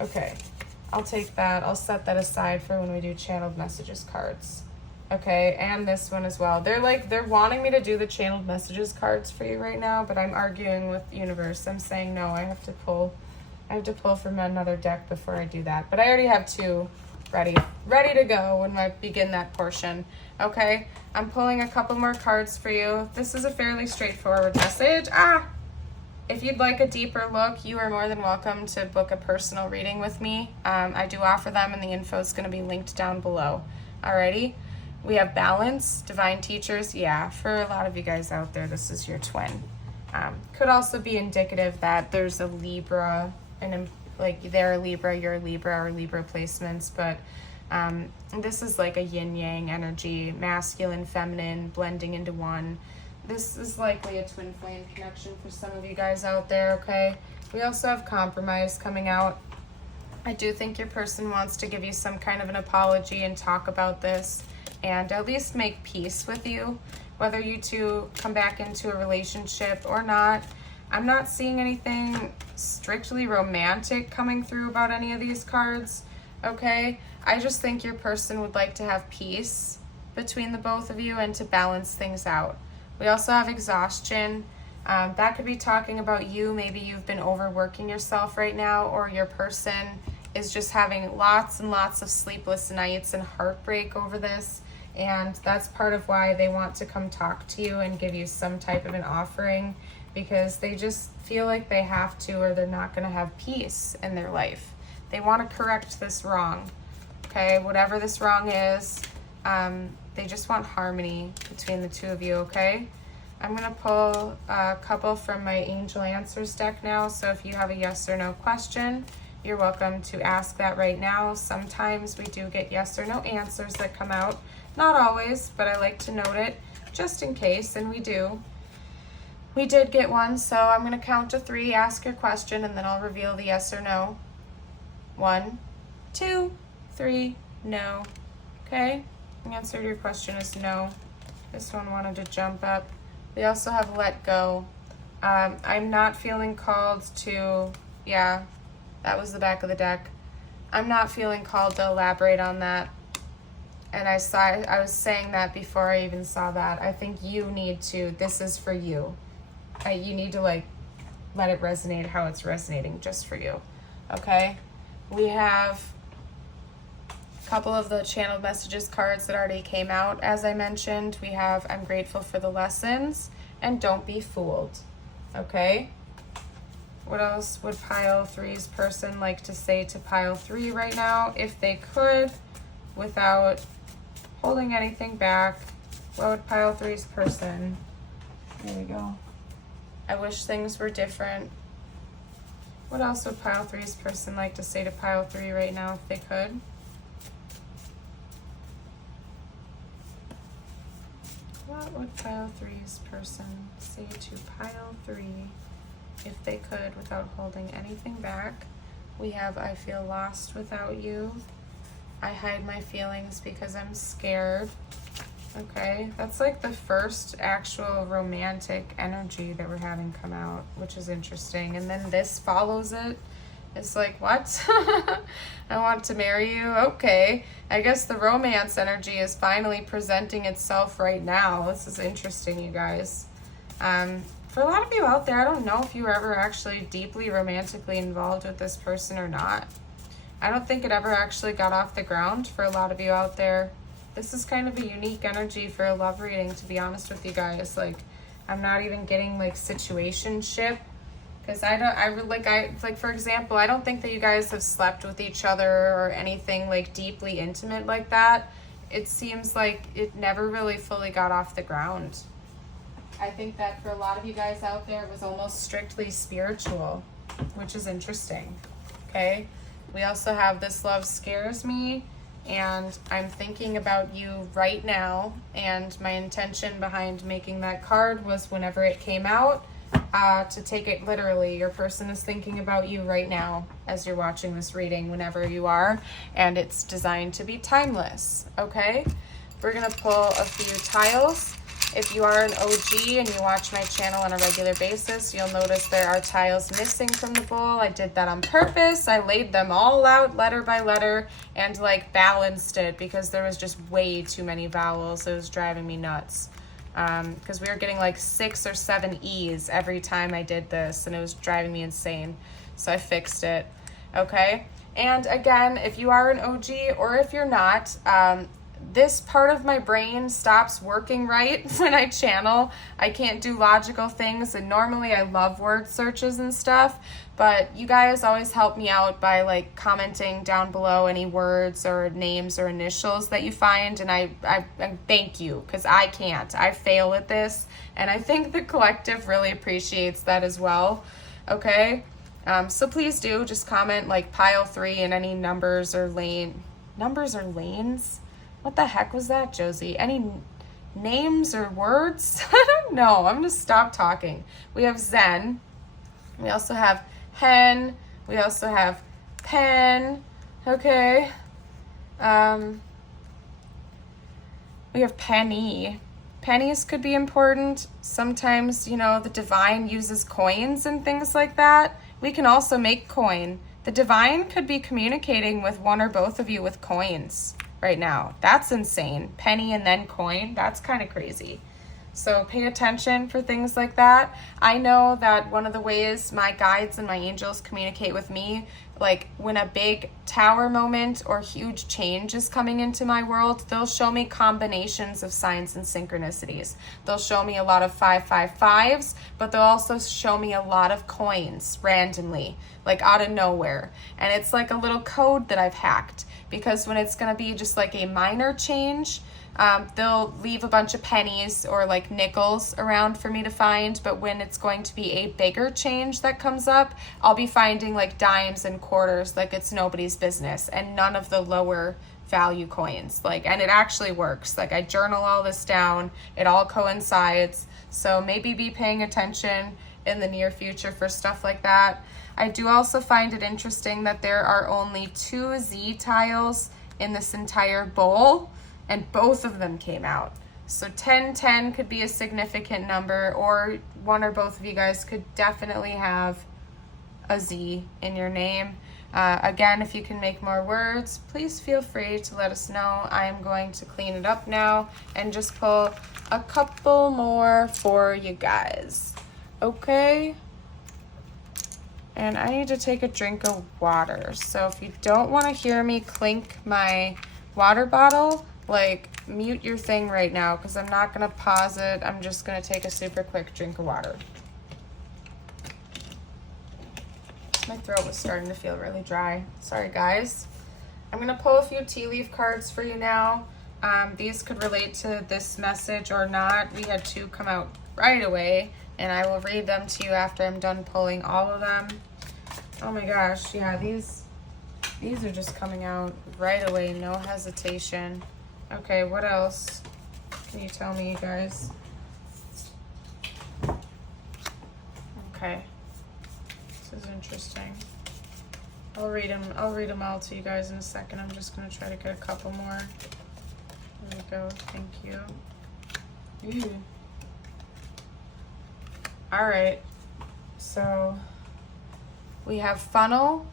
Okay, I'll take that. I'll set that aside for when we do channeled messages cards. Okay, and this one as well. They're wanting me to do the channeled messages cards for you right now, but I'm arguing with universe. I'm saying no, I have to pull from another deck before I do that. But I already have two ready to go when I begin that portion. Okay, I'm pulling a couple more cards for you. This is a fairly straightforward message. If you'd like a deeper look, you are more than welcome to book a personal reading with me. I do offer them, and the info is going to be linked down below. Alrighty, we have balance, divine teachers. Yeah, for a lot of you guys out there, this is your twin. Could also be indicative that there's a Libra, and like they're a Libra, you're a Libra, or Libra placements, but this is like a yin-yang energy, masculine, feminine, blending into one. This is likely a twin flame connection for some of you guys out there, okay? We also have compromise coming out. I do think your person wants to give you some kind of an apology and talk about this and at least make peace with you, whether you two come back into a relationship or not. I'm not seeing anything strictly romantic coming through about any of these cards, okay? I just think your person would like to have peace between the both of you and to balance things out. We also have exhaustion. That could be talking about you. Maybe you've been overworking yourself right now, or your person is just having lots and lots of sleepless nights and heartbreak over this. And that's part of why they want to come talk to you and give you some type of an offering, because they just feel like they have to, or they're not going to have peace in their life. They want to correct this wrong, okay? Whatever this wrong is, they just want harmony between the two of you, okay? I'm going to pull a couple from my Angel Answers deck now, so if you have a yes or no question, you're welcome to ask that right now. Sometimes we do get yes or no answers that come out. Not always, but I like to note it just in case, and we do. We did get one, so I'm going to count to 3, ask your question, and then I'll reveal the yes or no. 1, 2, 3, no. Okay? The answer to your question is no. This one wanted to jump up. We also have let go. I'm not feeling called to, yeah, that was the back of the deck. I'm not feeling called to elaborate on that. And I was saying that before I even saw that. I think you need to, this is for you. You need to like let it resonate how it's resonating just for you. Okay? We have couple of the channeled messages cards that already came out. As I mentioned, we have I'm grateful for the lessons and don't be fooled. Okay, what else would pile 3's person like to say to pile 3 right now, if they could, without holding anything back? What would pile 3's person, there we go, I wish things were different. What else would pile 3's person like to say to pile 3 right now if they could? What would pile 3's person say to pile 3 if they could without holding anything back? We have I feel lost without you. I hide my feelings because I'm scared. Okay, that's like the first actual romantic energy that we're having come out, which is interesting. And then this follows it. It's like, what? I want to marry you? Okay. I guess the romance energy is finally presenting itself right now. This is interesting, you guys. For a lot of you out there, I don't know if you were ever actually deeply romantically involved with this person or not. I don't think it ever actually got off the ground for a lot of you out there. This is kind of a unique energy for a love reading, to be honest with you guys. Like, I'm not even getting like situationship. Because for example, I don't think that you guys have slept with each other or anything like deeply intimate like that. It seems like it never really fully got off the ground. I think that for a lot of you guys out there, it was almost strictly spiritual, which is interesting, okay? We also have this love scares me, and I'm thinking about you right now, and my intention behind making that card was whenever it came out, to take it literally. Your person is thinking about you right now as you're watching this reading, whenever you are, and it's designed to be timeless, okay? We're gonna pull a few tiles. If you are an OG and you watch my channel on a regular basis, you'll notice there are tiles missing from the bowl. I did that on purpose. I laid them all out letter by letter and like balanced it because there was just way too many vowels. It was driving me nuts. Because we were getting like 6 or 7 E's every time I did this, and it was driving me insane. So I fixed it, okay? And again, if you are an OG or if you're not, this part of my brain stops working right when I channel. I can't do logical things, and normally I love word searches and stuff, but you guys always help me out by like commenting down below any words or names or initials that you find, and I thank you, because I can't. I fail at this, and I think the collective really appreciates that as well, okay? So please do just comment like pile 3 and any numbers or lanes. What the heck was that, Josie? Any names or words? I don't know. I'm going to stop talking. We have Zen. We also have hen. We also have pen. Okay. We have penny. Pennies could be important. Sometimes, you know, the divine uses coins and things like that. We can also make coin. The divine could be communicating with one or both of you with coins right now. That's insane. Penny and then coin. That's kind of crazy. So pay attention for things like that. I know that one of the ways my guides and my angels communicate with me, like when a big tower moment or huge change is coming into my world, they'll show me combinations of signs and synchronicities. They'll show me a lot of 555s, but they'll also show me a lot of coins randomly, like out of nowhere. And it's like a little code that I've hacked, because when it's going to be just like a minor change, they'll leave a bunch of pennies or like nickels around for me to find, but when it's going to be a bigger change that comes up, I'll be finding like dimes and quarters like it's nobody's business, and none of the lower value coins. Like, and it actually works. Like, I journal all this down, it all coincides, so maybe be paying attention in the near future for stuff like that. I do also find it interesting that there are only 2 Z tiles in this entire bowl, and both of them came out. So 1010 could be a significant number, or one or both of you guys could definitely have a Z in your name. Again, if you can make more words, please feel free to let us know. I am going to clean it up now and just pull a couple more for you guys. Okay? And I need to take a drink of water. So if you don't want to hear me clink my water bottle, like, mute your thing right now, because I'm not going to pause it. I'm just going to take a super quick drink of water. My throat was starting to feel really dry. Sorry, guys. I'm going to pull a few tea leaf cards for you now. These could relate to this message or not. We had 2 come out right away, and I will read them to you after I'm done pulling all of them. Oh my gosh, yeah, these are just coming out right away, no hesitation. Okay, what else can you tell me, you guys? Okay, this is interesting. I'll read them all to you guys in a second. I'm just gonna try to get a couple more. There we go, thank you. Ooh. All right, so we have funnel,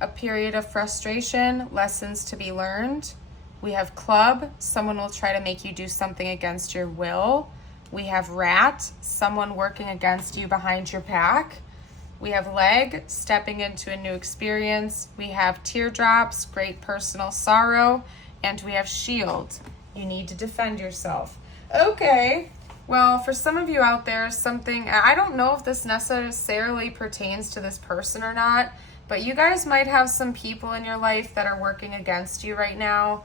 a period of frustration, lessons to be learned. We have club, someone will try to make you do something against your will. We have rat, someone working against you behind your back. We have leg, stepping into a new experience. We have teardrops, great personal sorrow. And we have shield, you need to defend yourself. Okay, well, for some of you out there, something, I don't know if this necessarily pertains to this person or not, but you guys might have some people in your life that are working against you right now.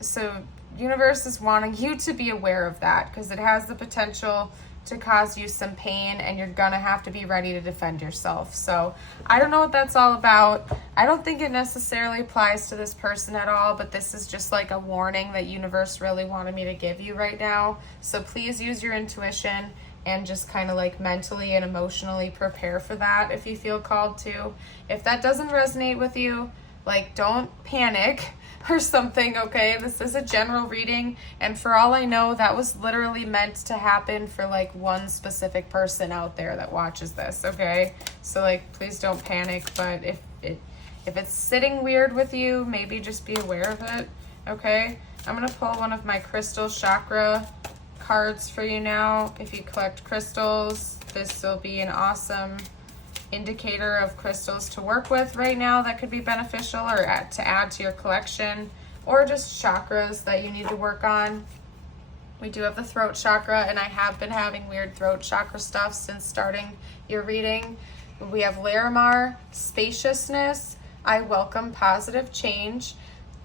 So universe is wanting you to be aware of that because it has the potential to cause you some pain, and you're gonna have to be ready to defend yourself. So I don't know what that's all about. I don't think it necessarily applies to this person at all, but this is just like a warning that universe really wanted me to give you right now. So please use your intuition and just kind of like mentally and emotionally prepare for that if you feel called to. If that doesn't resonate with you, like, don't panic or something, okay? This is a general reading, and for all I know, that was literally meant to happen for like one specific person out there that watches this, okay? So like, please don't panic, but if it's sitting weird with you, maybe just be aware of it, okay? I'm gonna pull one of my crystal chakra cards for you now. If you collect crystals, this will be an awesome indicator of crystals to work with right now that could be beneficial, or to add to your collection, or just chakras that you need to work on. We do have the throat chakra, and I have been having weird throat chakra stuff since starting your reading. We have Larimar, spaciousness. I welcome positive change.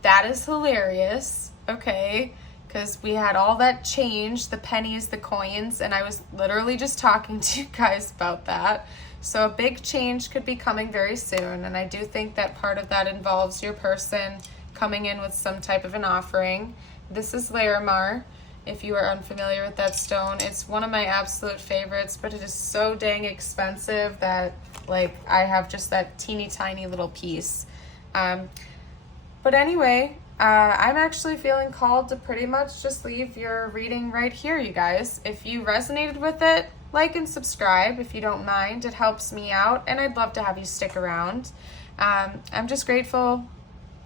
That is hilarious, okay? Because we had all that change, the pennies, the coins, and I was literally just talking to you guys about that. So a big change could be coming very soon, and I do think that part of that involves your person coming in with some type of an offering. This is Larimar, if you are unfamiliar with that stone. It's one of my absolute favorites, but it is so dang expensive that like I have just that teeny tiny little piece. But anyway, I'm actually feeling called to pretty much just leave your reading right here, you guys. If you resonated with it, like and subscribe if you don't mind. It helps me out, and I'd love to have you stick around. I'm just grateful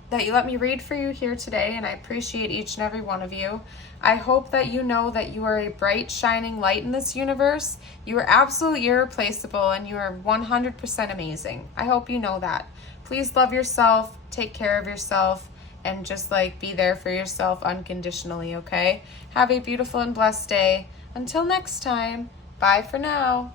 that you let me read for you here today, and I appreciate each and every one of you. I hope that you know that you are a bright, shining light in this universe. You are absolutely irreplaceable, and you are 100% amazing. I hope you know that. Please love yourself, take care of yourself, and just like be there for yourself unconditionally, okay? Have a beautiful and blessed day. Until next time, bye for now.